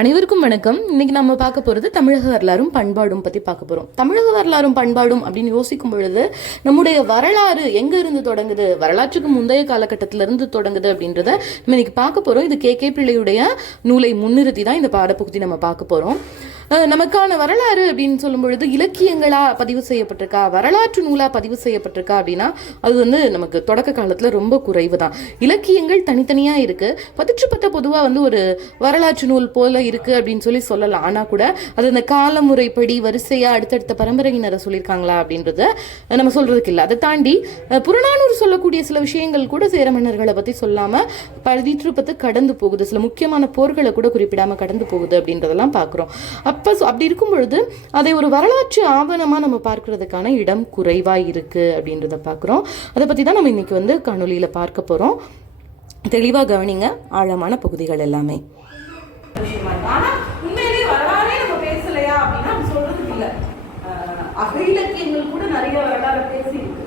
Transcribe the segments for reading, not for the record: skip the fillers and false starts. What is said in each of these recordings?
அனைவருக்கும் வணக்கம். இன்னைக்கு நம்ம பார்க்க போகிறது தமிழக வரலாறும் பண்பாடும் பற்றி பார்க்க போகிறோம். தமிழக வரலாறும் பண்பாடும் அப்படின்னு யோசிக்கும் பொழுது நம்முடைய வரலாறு எங்கே இருந்து தொடங்குது, வரலாற்றுக்கு முந்தைய காலகட்டத்திலிருந்து தொடங்குது அப்படின்றத நம்ம இன்னைக்கு பார்க்க போகிறோம். இது கே பிள்ளையுடைய நூலை முன்னிறுத்தி தான் இந்த பாடப்பகுதி நம்ம பார்க்க போகிறோம். நமக்கான வரலாறு அப்படின்னு சொல்லும் பொழுது இலக்கியங்களா பதிவு செய்யப்பட்டிருக்கா, வரலாற்று நூலா பதிவு செய்யப்பட்டிருக்கா அப்படின்னா அது நமக்கு தொடக்க காலத்துல ரொம்ப குறைவு தான். இலக்கியங்கள் தனித்தனியா இருக்கு. பதிற்றுப்பட்ட பொதுவா ஒரு வரலாற்று நூல் போல இருக்கு அப்படின்னு சொல்லலாம். ஆனா கூட அது அந்த காலமுறைப்படி வரிசையா அடுத்தடுத்த பரம்பரையினரை சொல்லியிருக்காங்களா அப்படின்றத நம்ம சொல்றதுக்கு இல்லை. அதை தாண்டி புறநானூறு சொல்லக்கூடிய சில விஷயங்கள் கூட சேர மன்னர்களை பத்தி சொல்லாம பதிற்றுப்பத்து கடந்து போகுது. சில முக்கியமான போர்களை கூட குறிப்பிடாம கடந்து போகுது அப்படின்றதெல்லாம் பாக்குறோம். அப்படி இருக்கும் பொழுது அதை ஒரு வரலாற்று ஆவணமா நம்ம பார்க்கறதுக்கான இடம் குறைவா இருக்கு அப்படின்றத பார்க்குறோம். அதை பத்தி தான் நம்ம இன்னைக்கு காணொலியில பார்க்க போறோம். தெளிவா கவனிங்க ஆழமான பகுதிகள் எல்லாமே. இலக்கியங்கள் கூட நிறைய வரலாறு பேசி இருக்கு.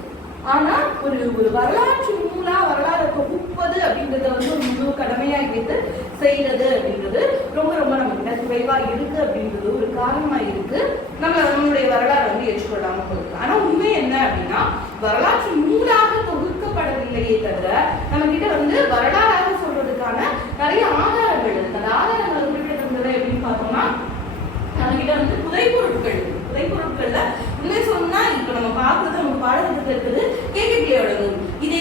ஆனா ஒரு வரலாற்று நூலா வரலாறு தொகுப்பது அப்படின்றத ஒரு முழு கடமையா எடுத்து செய்யறது அப்படின்றது ரொம்ப ரொம்ப நம்ம கிட்ட குறைவா இருக்கு அப்படின்றது ஒரு காரணமா இருக்கு. நம்மளுடைய வரலாறு ஏற்றுக்கொள்ளாம போயிருக்கு. ஆனா உண்மை என்ன அப்படின்னா வரலாற்று நூலாக தொகுக்கப்படவில்லையே தவிர நம்ம கிட்ட வரலாறாக சொல்றதுக்கான நிறைய ஆதாரங்கள் இருக்கு. அந்த ஆதாரங்கள் குறிப்பிட்டிருந்தது எப்படின்னு பார்த்தோம்னா நம்ம கிட்ட புதைப்பொருட்கள்ல உண்மை சொன்னா இப்ப நம்ம பார்க்கறது நம்ம பாடத்துக்கு இருக்குது கேள்வியோட நூல். இது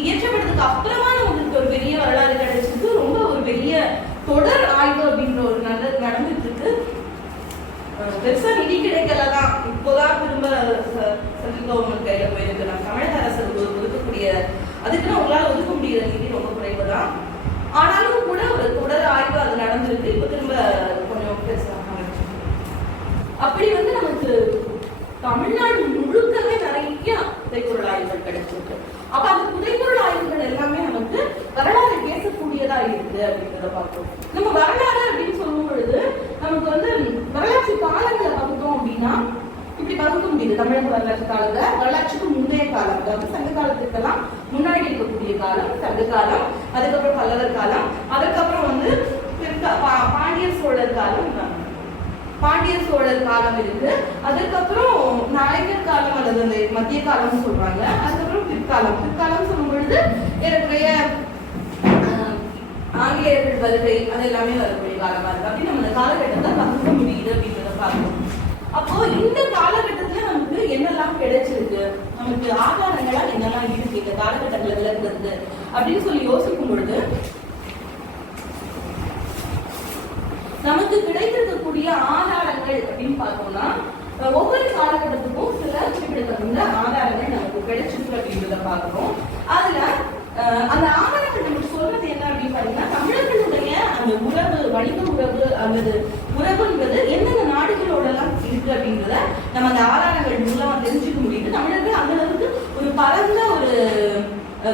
இயற்றப்பட்டதுக்கு அப்புறமா நமக்கு ஒரு பெரிய வரலாறு கிடைச்சிருக்கு. ரொம்ப ஒரு பெரிய தொடர் ஆய்வு அப்படின்ற ஒரு நடந்துட்டு இருக்கு. பெருசா நிதி கிடைக்கலதான். இப்போதான் திரும்ப சென்ட்ரல் கவர்மெண்ட் கையில போயிருக்கு. நம்ம தமிழக அரசு ஒதுக்கக்கூடிய அதுக்குன்னு உங்களால ஒதுக்க முடியாத நிதி ரொம்ப குறைவு தான். ஆனாலும் கூட ஒரு தொடர் ஆய்வு அது நடந்திருக்கு. இப்ப திரும்ப கொஞ்சம் பெருசா அப்படி நமக்கு தமிழ்நாடு முழுக்கவே நிறைய புதைப்பொருள் ஆய்வுகள் கிடைச்சிருக்கு. அப்ப அந்த புதைப்பொருள் ஆய்வுகள் எல்லாமே நமக்கு வரலாறு பேசக்கூடியதா இருக்கு அப்படின்றத பார்ப்போம். நம்ம வரலாறு அப்படின்னு சொல்லும் பொழுது நமக்கு வரலாற்று காலங்களை பகுத்தோம் அப்படின்னா இப்படி பகுக்க முடியுது. தமிழக வரலாற்று காலத்தை வரலாற்றுக்கு முந்தைய காலம், அதாவது சங்க காலத்துக்கெல்லாம் முன்னாடி இருக்கக்கூடிய காலம் சங்க காலம், அதுக்கப்புறம் பல்லவர் காலம், அதுக்கப்புறம் பாண்டியர் சோழர் காலம், பாண்டியர் சோழர் காலம் இருக்கு. அதுக்கப்புறம் நாயக்கர் காலம் அல்லது அந்த மத்திய காலம்னு சொல்றாங்க. அதுக்கப்புறம் பிற்காலம் சொல்லும் பொழுது ஏறக்குறைய ஆங்கிலேயர்கள் வருகை அது எல்லாமே வரக்கூடிய காலமா இருக்கு. அப்படின்னு நம்ம அந்த காலகட்டத்தை பகுக்க முடியுது அப்படின்றத பார்க்கணும். அப்போ இந்த காலகட்டத்துல நமக்கு என்னெல்லாம் கிடைச்சிருக்கு, நமக்கு ஆதாரங்களா என்னெல்லாம் இருக்கு இந்த காலகட்டத்துல விளக்குறது அப்படின்னு யோசிக்கும் பொழுது நமக்கு கிடைத்திருக்கக்கூடிய ஆதாரங்கள் அப்படின்னு பார்த்தோம்னா ஒவ்வொரு காலகட்டத்துக்கும் சில குறிப்பிடத்தகுந்த ஆதாரங்கள் நமக்கு கிடைச்சிருக்கு அப்படின்றத பார்க்கிறோம். அதுல அந்த ஆதாரங்கள் நமக்கு சொல்றது என்ன அப்படின்னு பாத்தீங்கன்னா தமிழர்களுடைய அந்த உறவு, வணிக உறவு அல்லது உறவுன்றது எந்தெந்த நாடுகளோட எல்லாம் இருக்கு அப்படின்றத நம்ம அந்த ஆதாரங்கள் மூலமா தெரிஞ்சுக்க முடியுது. தமிழர்கள் அந்த அளவுக்கு ஒரு பரந்த ஒரு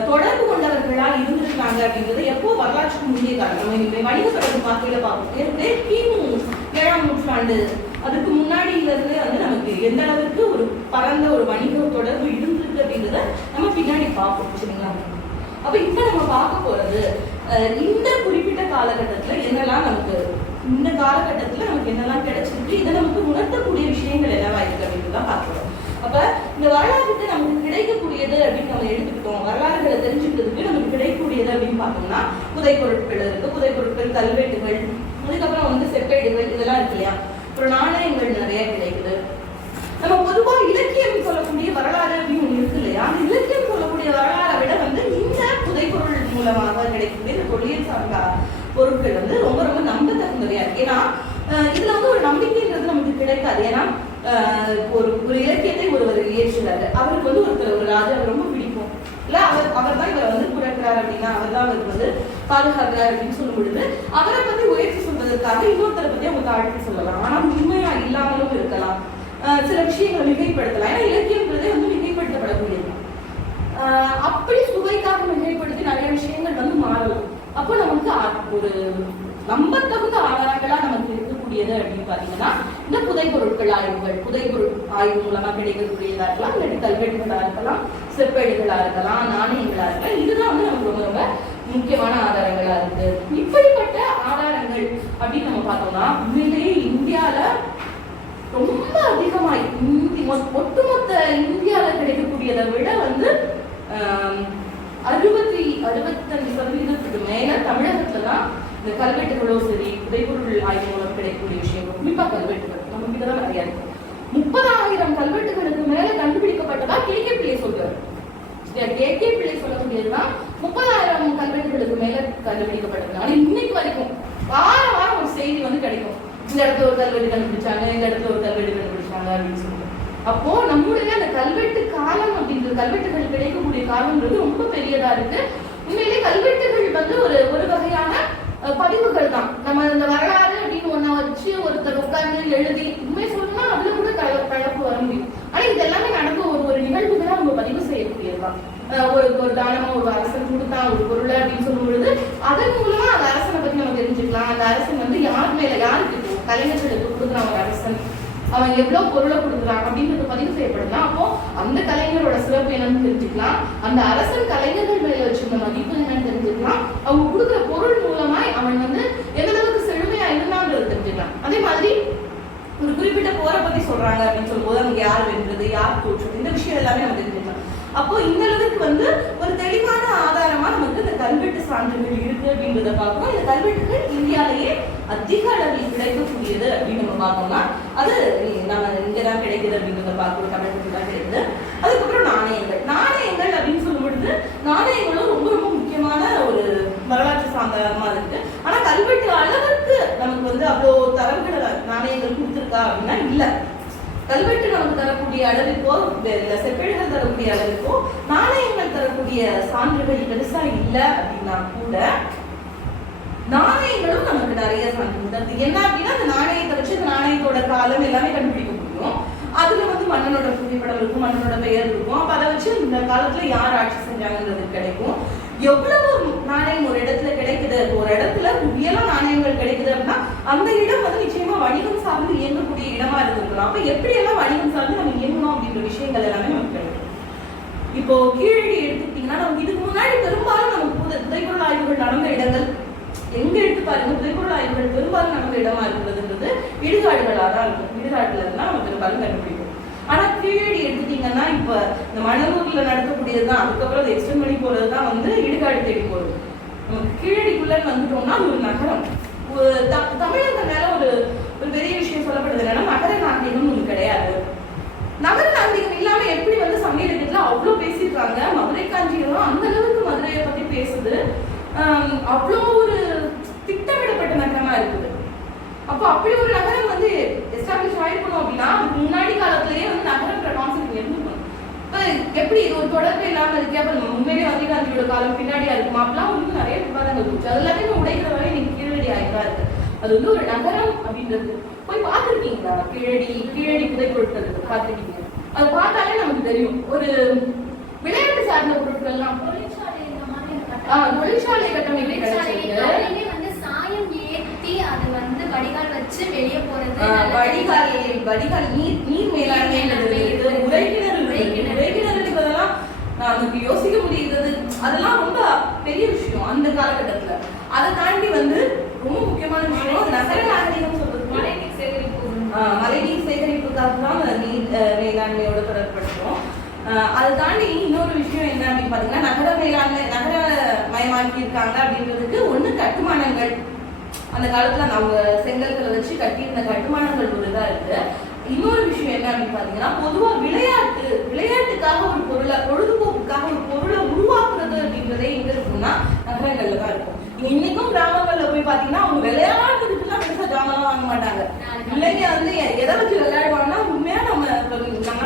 தொடர்பு கொண்டவர்களா இருந்திருக்காங்க அப்படின்றது எப்போ வரலாற்றுக்கு முந்தைய காலம். நம்ம இன்னைக்கு வணிக தொடர்பு பார்க்கையில பார்ப்போம். கிமு 7ஆம் நூற்றாண்டு அதுக்கு முன்னாடியில இருந்து நமக்கு எந்த அளவுக்கு ஒரு பரந்த ஒரு வணிக தொடர்பு இருந்திருக்கு அப்படின்றத நம்ம பின்னாடி பார்ப்போம். சரிங்களா? அப்ப இப்ப நம்ம பார்க்க போறது இந்த குறிப்பிட்ட காலகட்டத்துல என்னெல்லாம் நமக்கு இந்த காலகட்டத்துல நமக்கு என்னெல்லாம் கிடைச்சிருக்கு, இதை நமக்கு உணர்த்தக்கூடிய விஷயங்கள் என்னவா இருக்கு அப்படின்றதான் பார்க்கிறோம். அப்ப இந்த வரலாற்றுக்கு நமக்கு கிடைக்கக்கூடியது அப்படின்னு நம்ம எடுத்துக்கிட்டோம். வரலாறுகளை தெரிஞ்சுக்கிறதுக்கு நமக்கு கிடைக்கக்கூடியது அப்படின்னு பார்த்தோம்னா புதைப்பொருட்கள் இருக்கு. புதைப்பொருட்கள், கல்வெட்டுகள், அதுக்கப்புறம் செப்பேடுகள் இதெல்லாம் இருக்கு இல்லையா. அப்புறம் நாணயங்கள் நிறைய கிடைக்குது. நம்ம பொதுவா இலக்கியம் சொல்லக்கூடிய வரலாறு அப்படின்னு ஒண்ணு இருக்கு இல்லையா. அந்த இலக்கியம் சொல்லக்கூடிய வரலாறை விட இந்த புதைப்பொருள் மூலமாக கிடைக்கக்கூடிய இந்த தொழில் சார்ந்த பொருட்கள் ரொம்ப ரொம்ப நம்பத்தகுந்தவையா இருக்கு. ஏன்னா இதுல ஒரு நம்பிக்கைன்றது நமக்கு கிடைக்காது. ஏன்னா ஒரு இலக்கியத்தை ஒருவர் இயற்றுறாரு, அவருக்கு ஒரு ராஜா ரொம்ப பிடிக்கும் இல்ல, அவர் தான் இவரை புறக்கிறார் அப்படின்னா அவர் தான் அவருக்கு பாதுகாக்கிறார் அப்படின்னு சொல்லும் பொழுது அவரை பத்தி உயர்த்தி சொல்வதற்காக இன்னொருத்தரை பத்தி அவங்க தாழ்த்தி சொல்லலாம். ஆனா உண்மையா இல்லாமலும் இருக்கலாம். சில விஷயங்களை மிகைப்படுத்தலாம். ஏன்னா இலக்கியம்ன்றதே மிகைப்படுத்தப்படக்கூடியது. அப்படி சுவைக்காக மிகைப்படுத்தி நிறைய விஷயங்கள் மாறலாம். அப்போ நமக்கு ஒரு நம்பத்தகுந்த ஆதாரங்களா நமக்கு இருக்கக்கூடியது அப்படின்னு பாத்தீங்கன்னா இந்த புதைப்பொருட்கள் ஆய்வுகள், புதைப்பொருள் ஆய்வு மூலமா கிடைக்கக்கூடியதா இருக்கலாம், இல்லாட்டி கல்வெட்டுகளா இருக்கலாம், செப்பேடுகளா இருக்கலாம், நாணயங்களா இருக்கலாம். இதுதான் நமக்கு ரொம்ப ரொம்ப முக்கியமான ஆதாரங்களா இருக்கு. இப்படிப்பட்ட ஆதாரங்கள் அப்படின்னு நம்ம பார்த்தோம்னா உண்மையிலேயே இந்தியால ரொம்ப அதிகமாய் ஒட்டுமொத்த இந்தியால கிடைக்கக்கூடியதை விட வந்து 65% மேல தமிழகத்துல தான் இந்த கல்வெட்டுகளோ சரி புதைபொருள் ஆய்வு மூலம் கிடைக்கக்கூடிய விஷயங்கள், குறிப்பா கல்வெட்டுகள் நம்ம கிட்டதான் நிறைய இருக்கு. 30,000 கல்வெட்டுகளுக்கு மேல கண்டுபிடிக்கப்பட்டதா கேகே பிள்ளை சொல்றாரு. கேகே பிள்ளை சொல்லக்கூடியதுதான் 30,000 கல்வெட்டுகளுக்கு மேல கண்டுபிடிக்கப்பட்டது. ஆனா இன்னைக்கு வரைக்கும் வாரம் ஒரு செய்தி வந்து கிடைக்கும், இந்த இடத்துல ஒரு கல்வெட்டு கண்டுபிடிச்சாங்க, இந்த இடத்துல ஒரு கல்வெட்டு கண்டுபிடிச்சாங்க அப்படின்னு சொல்லிட்டு. அப்போ நம்முடைய அந்த கல்வெட்டு காலம் அப்படின்றது, கல்வெட்டுகள் கிடைக்கக்கூடிய காலம்ன்றது ரொம்ப பெரியதா இருக்கு. உண்மையிலேயே கல்வெட்டுகள் வந்து ஒரு வகையான பதிவுகள் தான். நம்ம இந்த வரலாறு அப்படின்னு ஒண்ண வச்சு ஒருத்தர் உட்கார்ந்து எழுதி உண்மை சொல்லணும்னா அதுல கூட கலப்பு வர முடியும். ஆனா இது எல்லாமே நடந்த ஒரு நிகழ்வுகளை நம்ம பதிவு செய்யக்கூடியதுதான். ஒரு தானமா ஒரு அரசன் கொடுத்தா ஒரு பொருளை அப்படின்னு சொல்லும் பொழுது அதன் மூலமா அந்த அரசனை பத்தி நம்ம தெரிஞ்சுக்கலாம். அந்த அரசன் வந்து யார் மேல யாருக்கு கலைஞர்களுக்கு கொடுக்குறான் ஒரு அரசன், அவன் எவ்வளவு பொருளை கொடுக்குறான் அப்படின்றது பதிவு செய்யப்படலாம். அப்போ அந்த கலைஞரோட சிறப்பு என்னன்னு தெரிஞ்சுக்கலாம், அந்த அரசன் கலைஞர்கள் மேல வச்சிருந்த மதிப்பு என்னன்னு தெரிஞ்சுக்கலாம், அவங்க கொடுக்குற பொருள் மூலமாய் அவன் வந்து எந்த அளவுக்கு செழுமையா இருந்தான்றது தெரிஞ்சுக்கலாம். அதே மாதிரி ஒரு குறிப்பிட்ட போரை பத்தி சொல்றாங்க அப்படின்னு சொல்லும்போது அவங்க யார் வென்றது யார் தோற்றது இந்த விஷயம் எல்லாமே நம்ம தெரிஞ்சுக்கலாம். அப்போ இந்த அளவுக்கு வந்து ஒரு தெளிவான ஆதாரமா நமக்கு இந்த கல்வெட்டு சான்றுகள் இருக்கு அப்படின்றத பார்க்கணும். இந்த கல்வெட்டுகள் இந்தியாலேயே அதிக அளவில் கிடைக்கக்கூடியது அப்படின்னு நம்ம பார்த்தோம்னா அது நம்ம இங்கதான் கிடைக்குது அப்படின்றத பார்க்கணும். தமிழகத்துல தான் கிடைக்குது. அதுக்கப்புறம் நாணயங்கள் அப்படின்னு சொல்லும் பொழுது நாணயங்களும் ரொம்ப ரொம்ப முக்கியமான ஒரு வரலாற்று சார்ந்தமா இருக்கு. ஆனா கல்வெட்டு அளவுக்கு நமக்கு வந்து அவ்வளவு தரவுகளை நாணயங்கள் கொடுத்துருக்கா அப்படின்னா இல்ல. கல்வெட்டு நமக்கு தரக்கூடிய அளவுக்கோ இல்ல செப்பேடுகள் தரக்கூடிய அளவுக்கோ நாணயங்கள் தரக்கூடிய சான்றுகள் பெருசா இல்ல அப்படின்னா கூட நாணயங்களும் நமக்கு நிறைய சான்றுகள் தருது. என்ன அப்படின்னா அந்த நாணயத்தை வச்சு அந்த நாணயத்தோட காலம் எல்லாமே கண்டுபிடிக்க முடியும். அதுல வந்து மன்னனோட புகைப்படம் இருக்கும், மன்னனோட பெயர் இருக்கும். அப்ப அதை வச்சு இந்த காலத்துல யார் ஆட்சி செஞ்சாங்கன்றது கிடைக்கும். எவ்வளவு நாணயம் ஒரு இடத்துல கிடைக்குது, ஒரு இடத்துல குவியலா நாணயங்கள் கிடைக்குது அப்படின்னா அந்த இடம் வந்து நிச்சயமா வணிகம் சார்ந்து இயங்கக்கூடிய இடமா இருந்திருக்கலாம். அப்ப எப்படி எல்லாம் வணிகம் சார்ந்து நம்ம இயங்கணும் அப்படின்ற விஷயங்கள் எல்லாமே நமக்கு கிடைக்கும். இப்போ கீழடி எடுத்துக்கிட்டீங்கன்னா நமக்கு இதுக்கு முன்னாடி பெரும்பாலும் நமக்கு புதைபொருள் ஆய்வுகள் நடந்த இடங்கள் எங்க எடுத்து பாருங்க, புதைபொருள் ஆய்வுகள் பெரும்பாலும் நடந்த இடமா இருக்கிறதுன்றது இடுகாடுகளா தான் இருக்கும். இடுகாடுல இருந்தா நம்ம பெரும்பாலும் கண்டுபிடிக்கும். ஆனா கீழடி எடுத்துட்டீங்கன்னா இப்ப இந்த மணலூர்ல நடத்தக்கூடியதுதான், அதுக்கப்புறம் அதை எக்ஸ்டெண்ட் பண்ணி போறதுதான் வந்து இடுகாடு தேடி போறது. நமக்கு கீழடிக்குள்ள வந்துட்டோம்னா அது ஒரு நகரம். தமிழக மேல ஒரு பெரிய விஷயம் சொல்லப்படுது என்னன்னா நகர நாகரிகம் ஒண்ணு கிடையாது. நகர நாகரிகம் இல்லாம எப்படி வந்து சமீபத்துல அவ்வளவு பேசிருக்காங்க. மதுரை காஞ்சிபுரம் அந்த அளவுக்கு மதுரையை பத்தி பேசுது. அவ்வளோ ஒரு திட்டமிடப்பட்ட நகரமா இருக்குது. அப்போ அப்படி ஒரு நகரம் வந்து எஸ்டாப்ளிஷ் ஆயிருக்கணும் அப்படின்னா அதுக்கு முன்னாடி காலத்திலேயே வந்து நகரம்ன்ற கான்செப்ட் இருந்திருக்கணும். இப்போ எப்படி இது ஒரு தொடர்பு இல்லாம இருக்கு, அப்ப முன்னாடி மதுரைகாந்தியோட காலம் பின்னாடியா இருக்குமா அப்படிலாம் வந்து நிறைய விவாதங்கள் போச்சு. அது எல்லாத்தையும் உடைக்கிற வரை இன்னைக்கு கீழடி ஆய்வா இருக்கு. அது வந்து ஒரு நகரம் அப்படின்றது போய் பார்த்துருக்கீங்களா? கீழடி புதைப்பொருட்கள் பார்த்துருக்கீங்க? அது பார்த்தாலே நமக்கு தெரியும். ஒரு விளையாட்டு சார்ந்த பொருட்கள்லாம் தொழிற்சாலை கட்டமைப்பு வந்து சாயம் ஏத்தி அது வந்து வடிகால் வச்சு வெளியே போறது, வடிகால் நீர் மேலாண்மை உரைக்கிணறுன்றதெல்லாம் நமக்கு யோசிக்க முடியுது. அதெல்லாம் ரொம்ப பெரிய விஷயம் அந்த காலகட்டத்துல. அதை தாண்டி வந்து ரொம்ப முக்கியமான விஷயம் நகர நாகரிகம் சொல்றது மழைநீர் சேகரிப்பு. மழைநீர் சேகரிப்புக்காக தான் நீர் மேலாண்மையோட தொடர்படுத்துறோம். அதை தாண்டி இன்னொரு விஷயம் என்ன அப்படின்னு பாத்தீங்கன்னா நகர மயமாக்கி இருக்காங்க அப்படின்றதுக்கு ஒண்ணு கட்டுமானங்கள். அந்த காலத்துல அவங்க செங்கல்களை வச்சு கட்டியிருந்த கட்டுமானங்கள் ஒரு இதா இருக்கு. இன்னொரு விஷயம் என்ன அப்படின்னு பாத்தீங்கன்னா பொதுவா விளையாட்டுக்காக ஒரு பொருளை, பொழுதுபோக்குக்காக ஒரு பொருளை உருவாக்குறது அப்படின்றதே எங்க இருக்கும்னா நகரங்கள்ல தான் இருக்கும். இன்னைக்கும் கிராமங்கள்ல போய் பாத்தீங்கன்னா அவங்க விளையாடுறதுக்குலாம் பெருசா ஜாமெல்லாம் வாங்க மாட்டாங்க. பிள்ளைங்க வந்து எதை வச்சு விளையாடுவாங்கன்னா உண்மையா நம்ம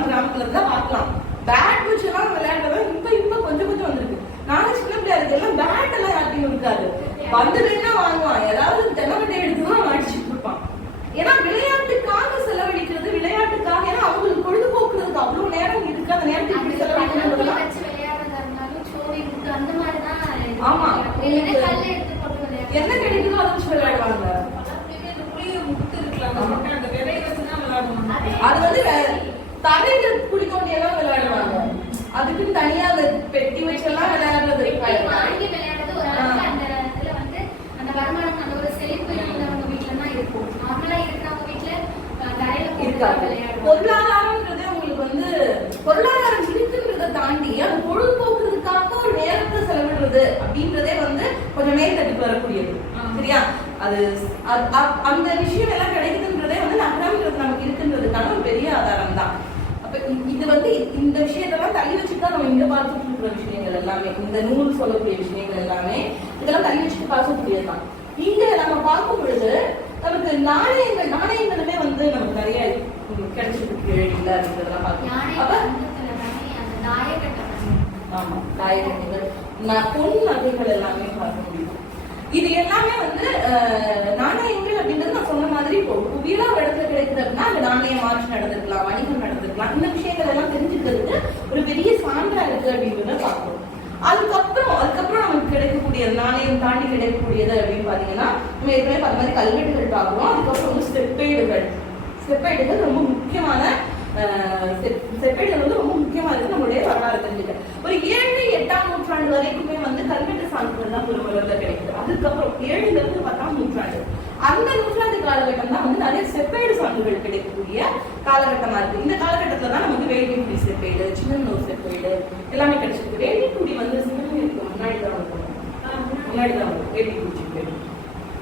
கிராமத்துல தான் பார்க்கலாம். பேட் வச்சு எல்லாம் விளையாடுறதா இப்ப கொஞ்சம் வந்திருக்கு. நாங்க சின்ன பிள்ளையா இருக்கு எல்லாம் பேட் எல்லாம் யார்ட்டையும் இருக்காது. பந்து வேணா வாங்குவான், ஏதாவது தென்னமட்டை எடுத்துதான் அடிச்சுட்டு இருப்பான். ஏன்னா விளையாட்டுக்காக செலவழிக்கிறது, விளையாட்டுக்காக ஏன்னா அவங்களுக்கு பொழுதுபோக்குறதுக்கு அவ்வளவு நேரம் இருக்கு. அந்த நேரத்துக்கு இப்படி செலவழிக்கிறது. ஆமா, என்ன கிடைக்குதோ அதை வச்சு விளையாடுவாங்க. அது வந்து தரையில குடி தோண்டியெல்லாம் விளையாடுவாங்க. அதுக்குன்னு தனியா அந்த பெட்டி வச்செல்லாம் விளையாடுறது வாங்கி விளையாடுறது ஒரு அந்த இதுல வந்து அந்த வருமானம் அந்த ஒரு செழிப்பு இருந்தவங்க வீட்டுல இருக்காது. பொருளாதாரம்ன்றது உங்களுக்கு வந்து பொருளாதாரம் இருக்குன்றதை தாண்டி அது பொழுதுபோக்குறதுக்காக ஒரு நேரத்தை செலவிடுறது அப்படின்றதே வந்து கொஞ்சம் மேல்தட்டுக்கு வரக்கூடியது. சரியா? அது அந்த விஷயம் எல்லாம் கிடைக்குதுன்றதே வந்து நகரம்ன்றது நமக்கு இருக்குன்றதுக்கான ஒரு பெரிய ஆதாரம் தான். அப்ப இது வந்து இந்த விஷயத்தெல்லாம் தள்ளி வச்சுதான் நம்ம இங்க பார்த்துட்டு இருக்கிற விஷயங்கள் எல்லாமே, இந்த நூல் சொல்லக்கூடிய விஷயங்கள் எல்லாமே இதெல்லாம் தள்ளி வச்சுட்டு பார்க்கக்கூடியதுதான். இங்க நம்ம பார்க்கும் பொழுது நமக்கு நாணயங்களுமே வந்து நமக்கு நிறைய கிடைச்சிருக்கு இல்லை அப்படின்றதெல்லாம் பார்க்கணும். அப்ப ஆமா, தாயக்கட்டைகள், பொன் நகைகள் எல்லாமே பார்க்க முடியும். இது எல்லாமே வந்து நாணயங்கள் அப்படின்றது நான் சொன்ன மாதிரி இப்போ புவியில ஒரு இடத்துல கிடைக்குது அப்படின்னா அந்த நாணய மாற்று நடந்திருக்கலாம், வணிகம் நடந்திருக்கலாம். இந்த விஷயங்கள் எல்லாம் தெரிஞ்சுக்கிறதுக்கு ஒரு பெரிய சான்றா இருக்கு அப்படின்றத பார்க்கணும். அதுக்கப்புறம் நமக்கு கிடைக்கக்கூடிய நாணயம் தாண்டி கிடைக்கக்கூடியது அப்படின்னு பாத்தீங்கன்னா நம்ம ஏற்கனவே பார்த்த மாதிரி கல்வெட்டுகள் பார்க்கிறோம். அதுக்கப்புறம் வந்து செப்பேடுகள் ரொம்ப முக்கியமான செப்பேடுகள் வந்து ரொம்ப முக்கியமா இருக்கு நம்மளுடைய வரலாறு தெரிஞ்சுக்க. ஒரு 7, 8ஆம் நூற்றாண்டு வரைக்குமே வந்து கல்வெட்டு சான்றுகள் தான் பெருமளவுல கிடைக்குது. அதுக்கப்புறம் 7ல இருந்து 10ஆம் நூற்றாண்டு அந்த நூற்றாண்டு காலகட்டம் தான் வந்து நிறைய செப்பேடு சான்றுகள் கிடைக்கக்கூடிய காலகட்டமா இருக்கு. இந்த காலகட்டத்துல தான் நமக்கு வேள்விக்குடி செப்பேடு, சின்னனூர் செப்பேடு எல்லாமே கிடைச்சிருக்கு. வேள்விக்குடி வந்து சின்னனூருக்கு முன்னாடி தான் வரும் வேள்விக்குடி செப்பேடு.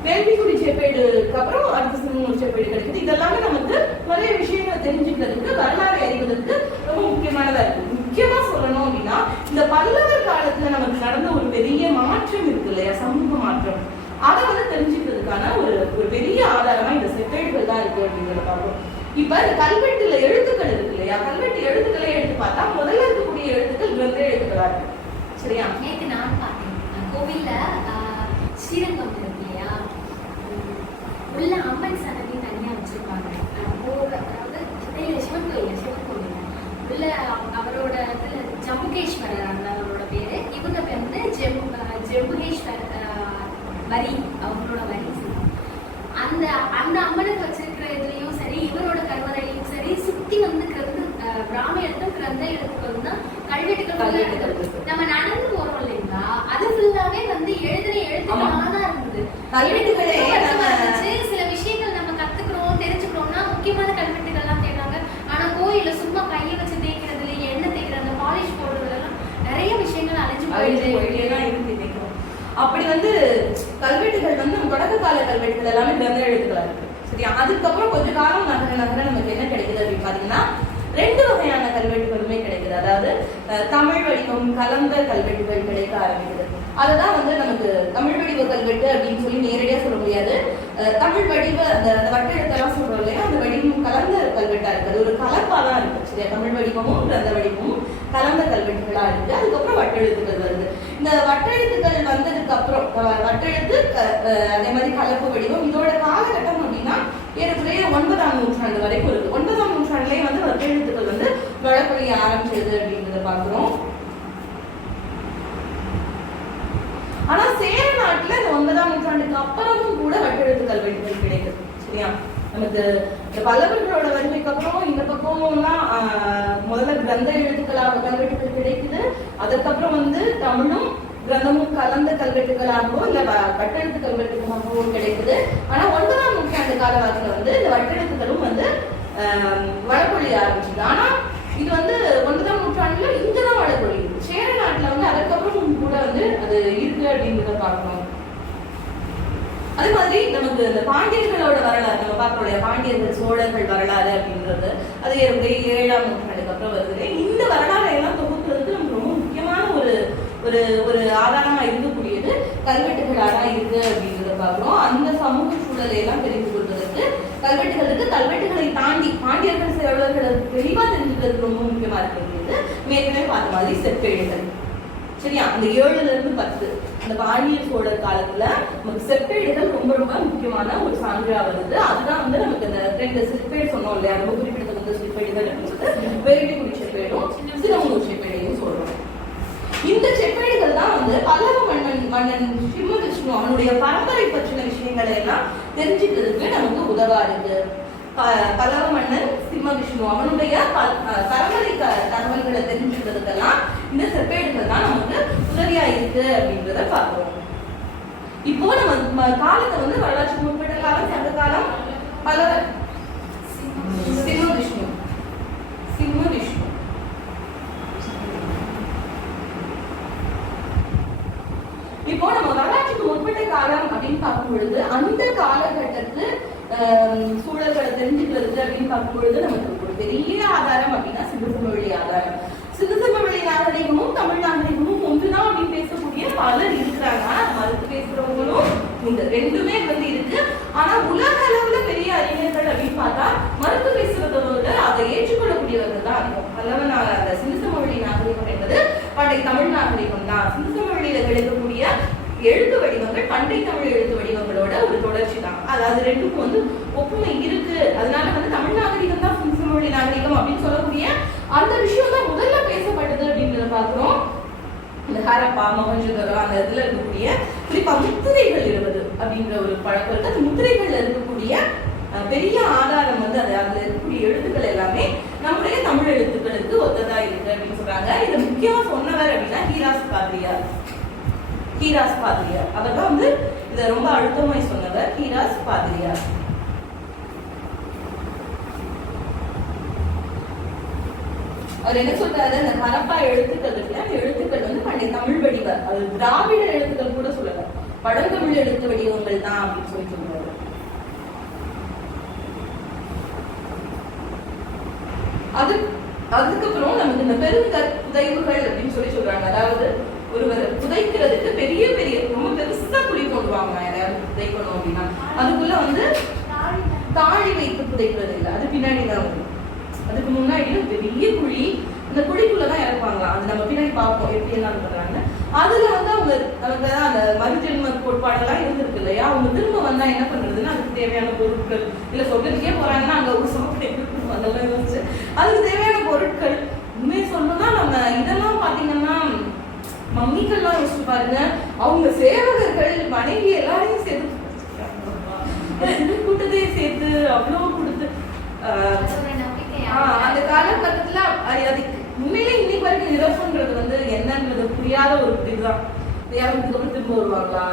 வேள்விக்குடி செப்பேடுக்கு அப்புறம் அடுத்த சின்னனூர் செப்பேடு கிடைக்குது. இதெல்லாமே நமக்கு நிறைய விஷயங்களை தெரிஞ்சுக்கிறதுக்கு, வரலாறு அறிவதற்கு ரொம்ப முக்கியமானதா இருக்கு. முக்கியமா சொல்லணும் அப்படின்னா இந்த பல்லவர் காலத்துல நமக்கு நடந்த ஒரு பெரிய மாற்றம் இருக்கு இல்லையா, சமூக மாற்றம், அதை வந்து தெரிஞ்சுக்கிறதுக்கான ஒரு பெரிய ஆதாரமா இந்த செப்பேடுகள் தான் இருக்கு அப்படிங்கிறத பார்ப்போம். இப்ப இந்த கல்வெட்டுல எழுத்துக்கள் இருக்கு இல்லையா, கல்வெட்டு எழுத்துக்களை எடுத்து பார்த்தா முதல்ல இருக்கக்கூடிய எழுத்துக்கள் கிரந்த எழுத்துக்களா இருக்கு. சரியா? நேற்று நான் பார்த்தேன் கோவில்ல ஸ்ரீரங்கம் இருக்கு இல்லையா, உள்ள அம்மன் சன்னதி தனியா வச்சிருப்பாங்க. அதாவது சிவன் கோவில் உள்ள அவரோட ஜம்புகேஸ்வரர் அவரோட பேரு. இவங்க வந்து ஜம்புகேஸ்வரர் வரி, அவங்களோட வரி. அந்த அம்மனுக்கு வச்சிருக்கிற இதுலயும் சரி, இவரோட கருவறையிலும் சரி, சுத்தி வந்து பிராம எழுத்தும் கிரந்த எழுத்துக்களும் தான் கல்வெட்டுகள். நம்ம நடந்து போறோம் இல்லைங்களா, அது ஃபுல்லாவே வந்து எழுதின எழுத்துக்களாக தான் இருந்தது. கல்வெட்டுகளே சில விஷயங்கள் நம்ம கத்துக்கிறோம், தெரிஞ்சுக்கிறோம்னா முக்கியமான கல்வெட்டுகள்லாம் தேடுறாங்க. ஆனா கோயில சும்மா கையை வச்சு தேய்க்கிறதுல, எண்ணெய் தேய்க்கிறது, பாலிஷ் போடுறதுல எல்லாம் நிறைய விஷயங்கள் அழிஞ்சு போயிட்டே இருக்கு. அப்படி வந்து கல்வெட்டுகள் வந்து நம்ம தொடக்க கால கல்வெட்டுகள் எல்லாமே கிரந்த எழுத்துக்களா இருக்கு. சரியா? அதுக்கப்புறம் கொஞ்ச காலம் நகர நமக்கு என்ன கிடைக்குது அப்படின்னு பாத்தீங்கன்னா 2 வகையான கல்வெட்டுகளுமே கிடைக்குது. அதாவது தமிழ் வடிவம் கலந்த கல்வெட்டுகள் கிடைக்க ஆரம்பிக்குது. அதுதான் வந்து நமக்கு தமிழ் வடிவ கல்வெட்டு அப்படின்னு சொல்லி நேரடியா சொல்ல முடியாது. தமிழ் வடிவ அந்த வட்டெழுத்தெல்லாம் சொல்றோம் இல்லையா, அந்த வடிவம் கலந்த கல்வெட்டா இருக்கு. அது ஒரு கலப்பா தான் இருக்கு. சரியா? தமிழ் வடிவமும் கிரந்த வடிவமும் கலந்த கல்வெட்டுகளா இருக்கு. அதுக்கப்புறம் வட்டெழுத்துக்கள் வருது. இந்த வட்டெழுத்துக்கள் வந்ததுக்கு அப்புறம் வட்டெழுத்து அதே மாதிரி கலப்பு வடிவம் இதோட காலகட்டம் அப்படின்னா ஏறக்குறைய 9ஆம் நூற்றாண்டு வரைக்கும் இருக்கு. 9ஆம் நூற்றாண்டுலயே வந்து வட்டெழுத்துக்கள் வந்து வழக்கொழிய ஆரம்பிச்சது அப்படின்றத பாக்குறோம். ஆனா சேர நாட்டுல இந்த 9ஆம் நூற்றாண்டுக்கு அப்புறமும் கூட வட்டெழுத்து கல்வெட்டுகள் கிடைக்குது. சரியா? நமக்கு இந்த பல்லவர்களோட வருகைக்கு அப்புறம் இந்த பக்கம்லாம் முதல்ல கிரந்த எழுத்துக்களாக கல்வெட்டுகள் கிடைக்குது. அதுக்கப்புறம் வந்து தமிழும் கிரந்தமும் கலந்த கல்வெட்டுகளாகவோ இல்ல வட்டெழுத்து கல்வெட்டுகளாகவோ கிடைக்குது. ஆனா 9ஆம் நூற்றாண்டு காலவாக்கில வந்து இந்த வட்டெழுத்துக்களும் வந்து வழக்கொழிய ஆரம்பிச்சுது. ஆனா இது வந்து 9ஆம் நூற்றாண்டுல இங்கதான் வழக்கொழியுது. சேர நாட்டுல வந்து அதுக்கப்புறம் கூட வந்து அது இருக்கு அப்படின்றத பார்க்கணும். அதே மாதிரி நமக்கு இந்த பாண்டியர்களோட வரலாறு நம்ம பார்க்கக்கூடிய பாண்டியர்கள் சோழர்கள் வரலாறு அப்படின்றது அது 7ஆம் நூற்றாண்டுக்கு அப்புறம் வருது. இந்த வரலாறை எல்லாம் தொகுக்கிறதுக்கு நமக்கு ரொம்ப முக்கியமான ஒரு ஆதாரமா இருக்கக்கூடியது கல்வெட்டுகளாக இருக்கு அப்படின்றத பார்க்கிறோம். அந்த சமூக சூழலை எல்லாம் தெரிந்து கொள்வதற்கு கல்வெட்டுகளை தாண்டி பாண்டியர்கள் சோழர்களை தெளிவா தெரிஞ்சுக்கிறதுக்கு ரொம்ப முக்கியமா இருக்கக்கூடியது மேற்கனவே பார்த்த மாதிரி செப்பேடுகள். சரியா? அந்த 7ல இருந்து 10 அந்த பாண்டிய சோழர் காலத்துல நமக்கு செப்பேடுகள் ரொம்ப ரொம்ப முக்கியமான ஒரு சான்றா வருது. அதுதான் வந்து நமக்கு இந்த 2 செப்பேடு சொன்னோம் இல்லையா, ரொம்ப குறிப்பிடத்தக்க செப்பேடுகள் அப்படின்றது வேள்விக்குடி செப்பேடும் சின்னனூர் செப்பேடையும் சொல்றோம். இந்த செப்பேடுகள் தான் வந்து பல்லவ மன்னன் சிம்ம விஷ்ணு அவனுடைய பரம்பரை பற்றின விஷயங்களை எல்லாம் தெரிஞ்சுக்கிறதுக்கு நமக்கு உதவா இருக்கு. பல்லவ மன்னன் சிம்ம விஷ்ணு அவனுடைய பரம்பரை தகவல்களை தெரிஞ்சுக்கிறதுக்கெல்லாம் இந்த செப்பேடுகள் தான் நமக்கு உதவியா இருக்கு அப்படின்றத பார்க்கிறோம். இப்போ நம்ம காலத்தை வந்து வரலாற்று முற்பட்ட காலம், சங்க காலம், பல்லவ சிம்ம பொழுது அந்த காலகட்டத்து சூழல்களை தெரிஞ்சுக்கிறது அப்படின்னு பார்க்கும் பொழுது நமக்கு ஒரு பெரிய ஆதாரம் அப்படின்னா சிந்துசமவெளி ஆதாரம். சிந்துசமவெளி நாகரிகமும் தமிழ் நாகரிகமும் ஒன்றுதான் அப்படின்னு பேசக்கூடிய பலர் இருக்கிறாங்க. மறுத்து பேசுறவங்களும் இந்த ரெண்டுமே இருக்கு. ஆனா உலக அளவுல பெரிய அறிஞர்கள் அப்படின்னு பார்த்தா மறுத்து பேசுறதோட அதை ஏற்றுக்கொள்ளக்கூடியவர்கள் தான் இருக்கும். அல்லவ அந்த சிந்துசமவெளி நாகரிகம் என்பது பண்டை தமிழ் நாகரிகம் தான். சிந்துசமவெளியில கிடைக்கக்கூடிய எழுத்து வடிவங்கள் பண்டை தமிழ் எழுத்து வடிவங்களோட ஒரு தொடர்ச்சி தான். அதாவது ரெண்டுக்கும் ஒப்புமை இருக்கு. அதனால தமிழ் நாகரிகம் தான் சிந்துசமவெளி நாகரிகம் அப்படின்னு சொல்லக்கூடிய அந்த விஷயம் தான் முதல்ல பேசப்பட்டது அப்படின்றத பாக்குறோம். இந்த ஹரப்பா மொஹஞ்சதாரோ அந்த இதுல இருக்கக்கூடிய குறிப்பா முத்திரைகள் இருப்பது அப்படின்ற ஒரு பழக்கம் இருக்கு. அந்த முத்திரைகள்ல இருக்கக்கூடிய பெரிய ஆதாரம் அது அதுல இருக்கக்கூடிய எழுத்துக்கள் எல்லாமே நம்முடைய தமிழ் எழுத்துக்களுக்கு ஒத்ததா இருக்கு அப்படின்னு சொல்றாங்க. இதை முக்கியமா சொன்னவர் அப்படின்னா ஹீராஸ் பாதிரியார். அவர் தான் இதை ரொம்ப அழுத்தமாய் சொன்னவர் ஹீராஸ் பாதிரியார். அவர் என்ன சொல்றாரு, அந்த ஹரப்பா எழுத்துக்கள் இருக்கு, அந்த எழுத்துக்கள் பண்டைய தமிழ் வடிவ, அது திராவிட எழுத்துக்கள் கூட சொல்லல, பழந்தமிழ் எழுத்து வடிவங்கள் தான் அப்படின்னு சொல்றாரு. அதுக்கப்புறம் நமக்கு இந்த பெருங்கற் புதைவுகள் அப்படின்னு சொல்றாங்க. அதாவது ஒருவர் புதைக்கிறதுக்கு பெரிய பெரிய ரொம்ப பெருசா குழி கொண்டு வாங்க யாராவது புதைக்கணும் அப்படின்னா அதுக்குள்ள தாழி வைத்து புதைக்கிறது இல்லை, அது பின்னாடிதான் வரும். அதுக்கு முன்னாடி பெரிய குழி, அந்த குழிக்குள்ளதான் இறப்பாங்க. அது நம்ம பின்னாடி பார்ப்போம் எப்படி எல்லாம் பண்றாங்க. அதுல அவங்க நமக்கு அந்த மறுஜென்ம கோட்பாடெல்லாம் இருந்திருக்கு இல்லையா. அவங்க திரும்ப வந்தா என்ன பண்றதுன்னா அதுக்கு தேவையான பொருட்கள் இல்ல சொர்க்கத்துக்கே போறாங்கன்னா அங்க ஒரு சாப்பிட்டு அதெல்லாம் யோசிச்சு அதுக்கு தேவையான பொருட்கள். உண்மையை சொல்லணும்னா நம்ம இதெல்லாம் பாத்தீங்கன்னா மம்மிகள்லாம் யோசிச்சு பாருங்க, அவங்க சேவகர்கள் மனைவி எல்லாரையும் சேர்த்து கூட்டத்தையே சேர்த்து அவ்வளவு கொடுத்து அந்த காலகட்டத்துல அது உண்மையிலே இன்னைக்கு வரைக்கும் நிரப்புன்றது என்னன்றது புரியாத ஒரு இதுதான். திரும்ப வருவாங்களா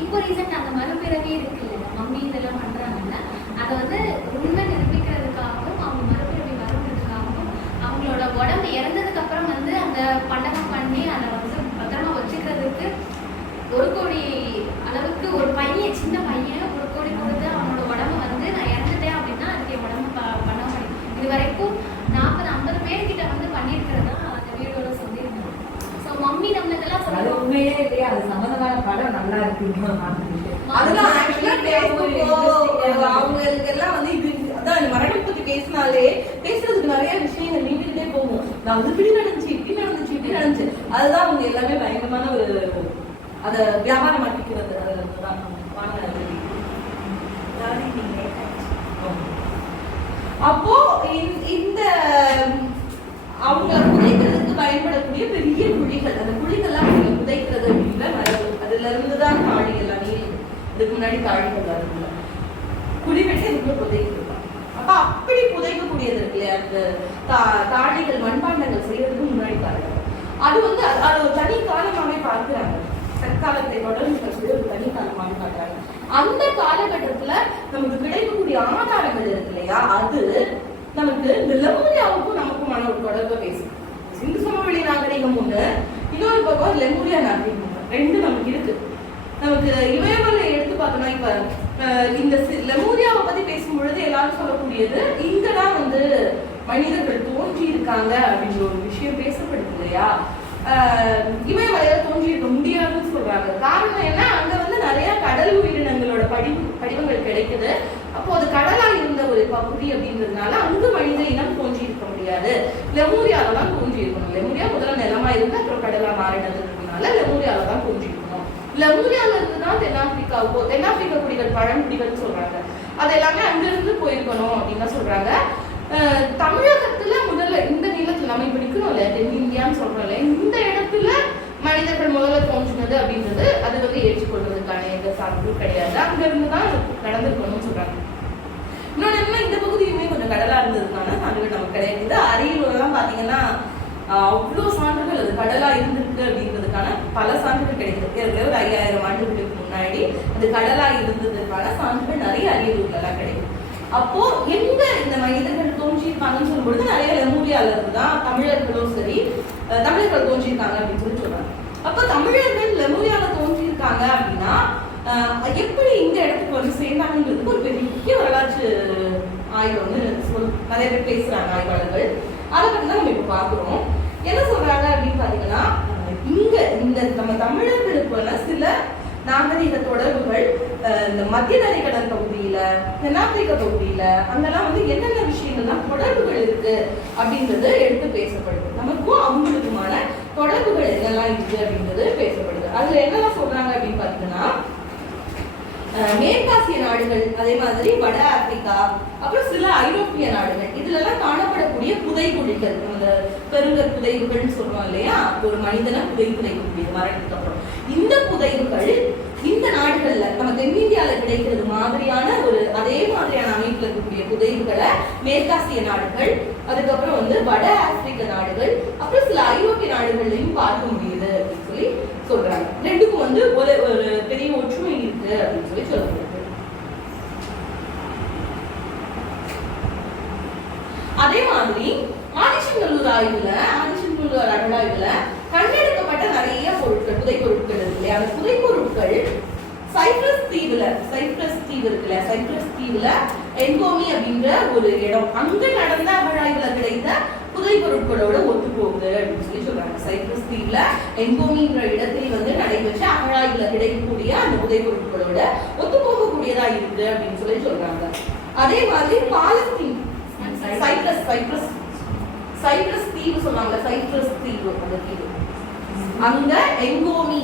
இப்போ ரீசெண்ட் அந்த மறுபிறவி இருக்கு இல்ல, மம்மி இதெல்லாம் பண்றாங்கல்ல, அதை உண்மை நிரூபிக்கிறதுக்காகவும் அவங்க மறுபிறவி வருவதற்காகவும் அவங்களோட உடம்பு இறந்ததுக்கு அப்புறம் அந்த பண்டகம் பண்ணி அதை பத்திரமா வச்சுக்கிறதுக்கு 1 கோடி அளவுக்கு ஒரு பையன், சின்ன பையன் 1 கோடி கொடுத்து அவனோட உடம்பு நான் இறந்துட்டேன் அப்படின்னா அதுக்கு என் உடம்பு பண்ண முடியும். இது வரைக்கும் 40-50 பேர்கிட்ட பண்ணியிருக்கிறதா அந்த வீடியோட சொல்லியிருந்தாங்க. ஸோ மம்மி நம்ம இதெல்லாம் சொல்லுவாங்க. உண்மையே இல்லையா, அது சம்மந்தமான படம் நல்லா இருக்கு. அதெல்லாம் அவங்களுக்கு எல்லாம் இது அதான் மரணம் பத்தி பேசினாலே பேசுறதுக்கு நிறைய விஷயங்கள் நீங்கிட்டே போகும். நான் இப்படி நடந்துச்சு இப்படி நடந்துச்சு இப்படி நடந்துச்சு, அதுதான் அவங்க எல்லாமே பயங்கரமான ஒரு அத வியாபாரம் மாட்டிக்கிறது. அதுதான் அப்போ இந்த அவங்க புதைக்கிறதுக்கு பயன்படக்கூடிய பெரிய குழிகள், அந்த குழிகள்லாம் அவங்க புதைக்கிறது அப்படின்ற மரபு. அதுல இருந்துதான் தாழி எல்லாமே. இதுக்கு முன்னாடி தாழிகள் வருதுல குழி வெட்டி இதுக்குள்ள புதைக்கிறது. அப்ப அப்படி புதைக்கக்கூடியது இருக்கு இல்லையா, அந்த தாழிகள் மண்பாண்டங்கள் செய்யறதுக்கு முன்னாடி காலம் அது அது ஒரு தனி காலமாவே பார்க்கிறாங்க. தற்காலத்தை தொடர்ந்து ஒரு தனி காலமாக காட்டுறாங்க. அந்த காலகட்டத்துல நமக்கு கிடைக்கக்கூடிய ஆதாரங்கள் இருக்கு இல்லையா, அது நமக்கு இந்த லெமூரியாவுக்கும் நமக்குமான ஒரு தொடர்பை பேசும். சிந்துசமவெளி நாகரிகம் ஒண்ணு, இன்னொரு பக்கம் லெமூரியா நாகரிகம் ஒண்ணு, ரெண்டு நமக்கு இருக்கு. நமக்கு இமயமலை எடுத்து பார்த்தோம்னா இப்ப இந்த லெமூரியாவை பத்தி பேசும் பொழுது எல்லாரும் சொல்லக்கூடியது இங்கதான் மனிதர்கள் தோன்றி இருக்காங்க அப்படின்ற ஒரு விஷயம் பேசப்படுது இல்லையா. இமயமலையில தோன்றி இருக்க முடியாதுன்னு சொல்றாங்க. காரணம் என்ன, அங்க நிறைய கடல் உயிரினங்களோட படிவங்கள் கிடைக்குது. அப்போ அது கடலா இருந்த ஒரு பகுதி அப்படின்றதுனால அங்கு மனித இனம் தோன்றி இருக்க முடியாது, லெமூரியால தான் தோன்றி இருக்கணும். லெமூரியா முதல்ல நிலமா இருந்து அப்புறம் கடலா மாறினதுனால லெமூரியால தான் தோன்றி இருக்கணும். லெமூரியால இருந்துதான் தென்னாப்பிரிக்காவுக்கோ, தென்னாப்பிரிக்க குடிகள் பழங்குடிகள் சொல்றாங்க, அது எல்லாமே அங்கிருந்து போயிருக்கணும் அப்படின்னு சொல்றாங்க. தமிழகத்துல முதல்ல இந்த நிலத்துல நம்ம இப்ப நிக்கணும்ல, தென்னிந்தியான்னு சொல்றோம்ல, இந்த இடத்துல மனிதர்கள் முதல்ல தோன்றினது அப்படின்றது அது ஏற்றுக்கொள்வதற்கான எந்த சான்றும் கிடையாது. அங்க இருந்துதான் நடந்திருக்கணும்னு சொல்றாங்க. இன்னொன்னு என்ன, இந்த பகுதியுமே கொஞ்சம் கடலா இருந்ததுனால சான்றுகள் நமக்கு கிடையாது. அரியலூர்லாம் பாத்தீங்கன்னா அவ்வளவு சான்றுகள் அது கடலா இருந்திருக்கு அப்படின்றதுக்கான பல சான்றுகள் கிடைக்குது. ஒரு 5000 ஆண்டுகளுக்கு முன்னாடி அது கடலா இருந்ததுக்கான சான்றுகள் நிறைய அரியலூர்ல எல்லாம் கிடைக்கும். அப்போ எங்க இந்த மனிதர்கள் தோன்றி தோன்றியிருப்பாங்கன்னு சொல்லும்பொழுது நிறைய லெமூரியால இருந்து தான் தமிழர்களும் சரி தமிழர்கள் தோன்றியிருக்காங்க அப்படின்னு சொல்லி சொல்றாங்க. அப்ப தமிழர்கள் லெமூரியால தோன்றியிருக்காங்க அப்படின்னா எப்படி இந்த இடத்துக்கு வந்து சேர்ந்தாங்கிறதுக்கு ஒரு பெரிய வரலாற்று ஆய்வு வந்து நிறைய பேர் பேசுறாங்க ஆய்வாளர்கள். அதை பத்தி தான் நம்ம இப்ப பாக்குறோம். என்ன சொல்றாங்க அப்படின்னு பாத்தீங்கன்னா இங்க இந்த நம்ம தமிழர்களுக்கு சில நாகரிக தொடர்புகள் இந்த மத்திய தரைக்கடல் பகுதியில தென்னாப்பிரிக்க பகுதியில அங்கெல்லாம் வந்து என்னென்ன விஷயங்கள்லாம் தொடர்புகள் இருக்கு அப்படின்றது எடுத்து பேசப்படுது. நமக்கும் அவங்களுக்குமான தொடர்புகள் என்னெல்லாம் இருக்கு அப்படின்றது பேசப்படுது. அதுல என்னெல்லாம் சொல்றாங்க அப்படின்னு பாத்தீங்கன்னா மேற்காசிய நாடுகள், அதே மாதிரி வட ஆப்பிரிக்கா, அப்புறம் சில ஐரோப்பிய நாடுகள், இதுல எல்லாம் காணப்படக்கூடிய புதைகுழிகள், அந்த பெருங்கற் புதைவுகள்னு சொல்றோம் இல்லையா, ஒரு மனிதனை புதைக்கக்கூடியது மரணத்துக்கு அப்புறம். இந்த புதைவுகள் இந்த நாடுகள்ல நம்ம தென்னிந்தியால கிடைக்கிறது மாதிரியான ஒரு அதே மாதிரியான அமைப்புல இருக்கக்கூடிய புதைவுகளை மேற்காசிய நாடுகள், அதுக்கப்புறம் வந்து வட ஆப்பிரிக்க நாடுகள், அப்புறம் சில ஐரோப்பிய நாடுகள்லையும் பார்க்க முடியுது அப்படின்னு சொல்லி சொல்றாங்க. ரெண்டுக்கும் வந்து ஒரு பெரிய ஒற்றுமை இருக்கு அப்படின்னு சொல்லி சொல்றாங்க. அதே மாதிரி ஆதிச்சநல்லூர் அகழாய்வுல கண்டெடுக்கப்பட்ட நிறைய பொருட்கள், புதை பொருட்கள் இருக்கு இல்லையா, அந்த புதை பொருட்கள் சைப்ரஸ் தீவுல என்கோமி அப்படின்ற ஒரு இடம், அங்க நடந்த அகழாய்வுல கிடைத்த புதை பொருட்களோட ஒத்து போகுது அப்படின்னு சொல்லி சொல்றாங்க. சைப்ரஸ் தீவுல என்கோமின்ற இடத்தில் வந்து நடைபெற்ற அகழாய்வுல கிடைக்கக்கூடிய அந்த புதை பொருட்களோட ஒத்து போகக்கூடியதா இருக்கு அப்படின்னு சொல்லி சொல்றாங்க. அதே மாதிரி பாலஸ்தீன் சைப்ரஸ் தீவு சொல்றாங்க, சைப்ரஸ் தீவு, அந்த தீவு அங்க என்கோமி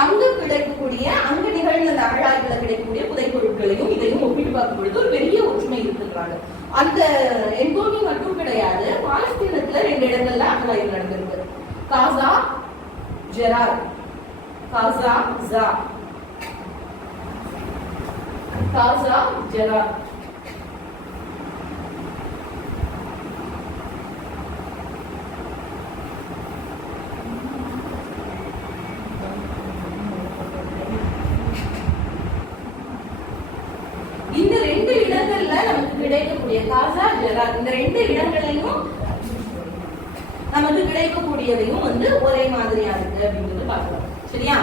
அங்க கிடைக்கக்கூடிய அங்க நிகழ்ந்த அந்த அகழாய்வுல கிடைக்கக்கூடிய புதை பொருட்களையும் இதையும் ஒப்பிட்டு பார்க்கும் பொழுது ஒரு பெரிய ஒற்றுமை இருக்குன்றாங்க. அந்த என்கோமி மட்டும் கிடையாது, பாலஸ்தீனத்துல 2 இடங்கள்ல அகழாய்வு நடந்திருக்கு. காசா ஜெரார். இந்த 2 இடங்கள்ல நமக்கு கிடைக்கக்கூடிய காசா ஜெரார், இந்த 2 இடங்களையும் நமக்கு கிடைக்கக்கூடியவையும் வந்து ஒரே மாதிரியா இருக்கு அப்படின்றது பார்க்கலாம். சரியா?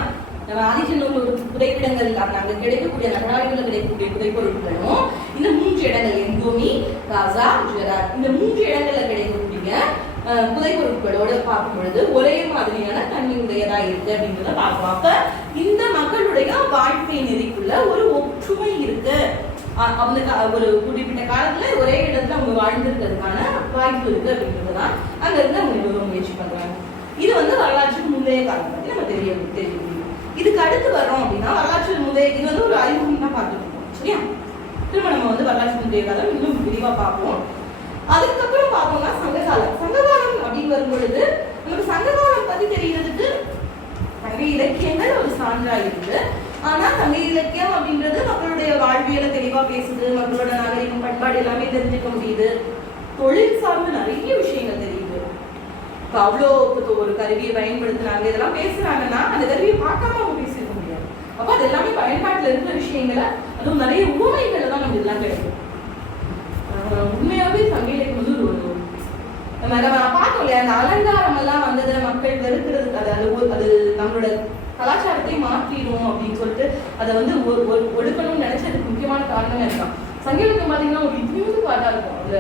நம்ம ஆதிச்சநல்லூர் புதைப்பிடங்கள் அங்க கிடைக்கக்கூடிய அகழாய்வுல கிடைக்கக்கூடிய புதை பொருட்களும் இந்த 3 இடங்கள் என்கோமி, காசா, ஜெரார், இந்த 3 இடங்கள்ல கிடைக்கக்கூடிய புதை பொருட்களோட பார்க்கும் பொழுது ஒரே மாதிரியான தன்மையுடையதா இருக்கு அப்படின்றத பார்க்கலாம். அப்ப இந்த மக்களுடைய வாழ்க்கை நெறிக்குள்ள ஒரு ஒற்றுமை இருக்கு. அவங்க ஒரு குறிப்பிட்ட காலத்துல ஒரே இடத்துல அவங்க வாழ்ந்திருக்கிறதுக்கான வாய்ப்பு இருக்கு அப்படின்றதுதான் அங்க இருந்து அவங்க நிறுவ முயற்சி பண்றாங்க. இது வந்து வரலாற்றுக்கு முந்தைய காலம் பத்தி நம்ம தெரிய முடியும். இதுக்கு அடுத்து வர்றோம் அப்படின்னா வரலாற்று முந்தைய, இது வந்து ஒரு அறிமுகம் தான் பார்த்துட்டு இருக்கோம். சரியா? திரும்ப நம்ம வந்து வரலாற்று முந்தைய காலம் இன்னும் விரிவா பார்ப்போம். அதுக்கப்புறம் பார்த்தோம்னா சங்ககாலம் அப்படின்னு வரும் பொழுது நமக்கு சங்ககாலம் பத்தி தெரிகிறதுக்கு சங்க இலக்கியங்கள் ஒரு சான்றா இருக்கு. ஆனா சங்க இலக்கியம் அப்படின்றது மக்களுடைய வாழ்வியலை தெளிவா பேசுது, மக்களோட நாகரிகம் பண்பாடு எல்லாமே தெரிஞ்சுக்க முடியுது, தொழில் சார்ந்து நிறைய விஷயங்கள் தெரியுது. அவ்வளோ ஒரு கருவியை பயன்படுத்துறாங்க, இதெல்லாம் பேசுறாங்கன்னா அந்த கருவியை பார்க்காம அவங்க பேசிருக்க முடியாது. அப்ப அது எல்லாமே பயன்பாட்டுல இருக்கிற விஷயங்களை, அதுவும் நிறைய உண்மைகளை தான் நம்ம இதெல்லாம் கிடைக்கும். உண்மையாவே சங்க இலக்கியம் வந்து ஒரு நம்ம பார்த்தோம் இல்லையா, அந்த அலங்காரம் எல்லாம் வந்தது மக்கள் வெறுக்கிறதுக்கு, அது நம்மளோட கலாச்சாரத்தை மாற்றிடும் அப்படின்னு சொல்லிட்டு அதை வந்து ஒடுக்கணும்னு நினைச்சதுக்கு முக்கியமான காரணமே இருக்கான். சங்க இலக்கியம் பாத்தீங்கன்னா ஒரு இத்தியூது பாட்டா இருக்கும். அதுல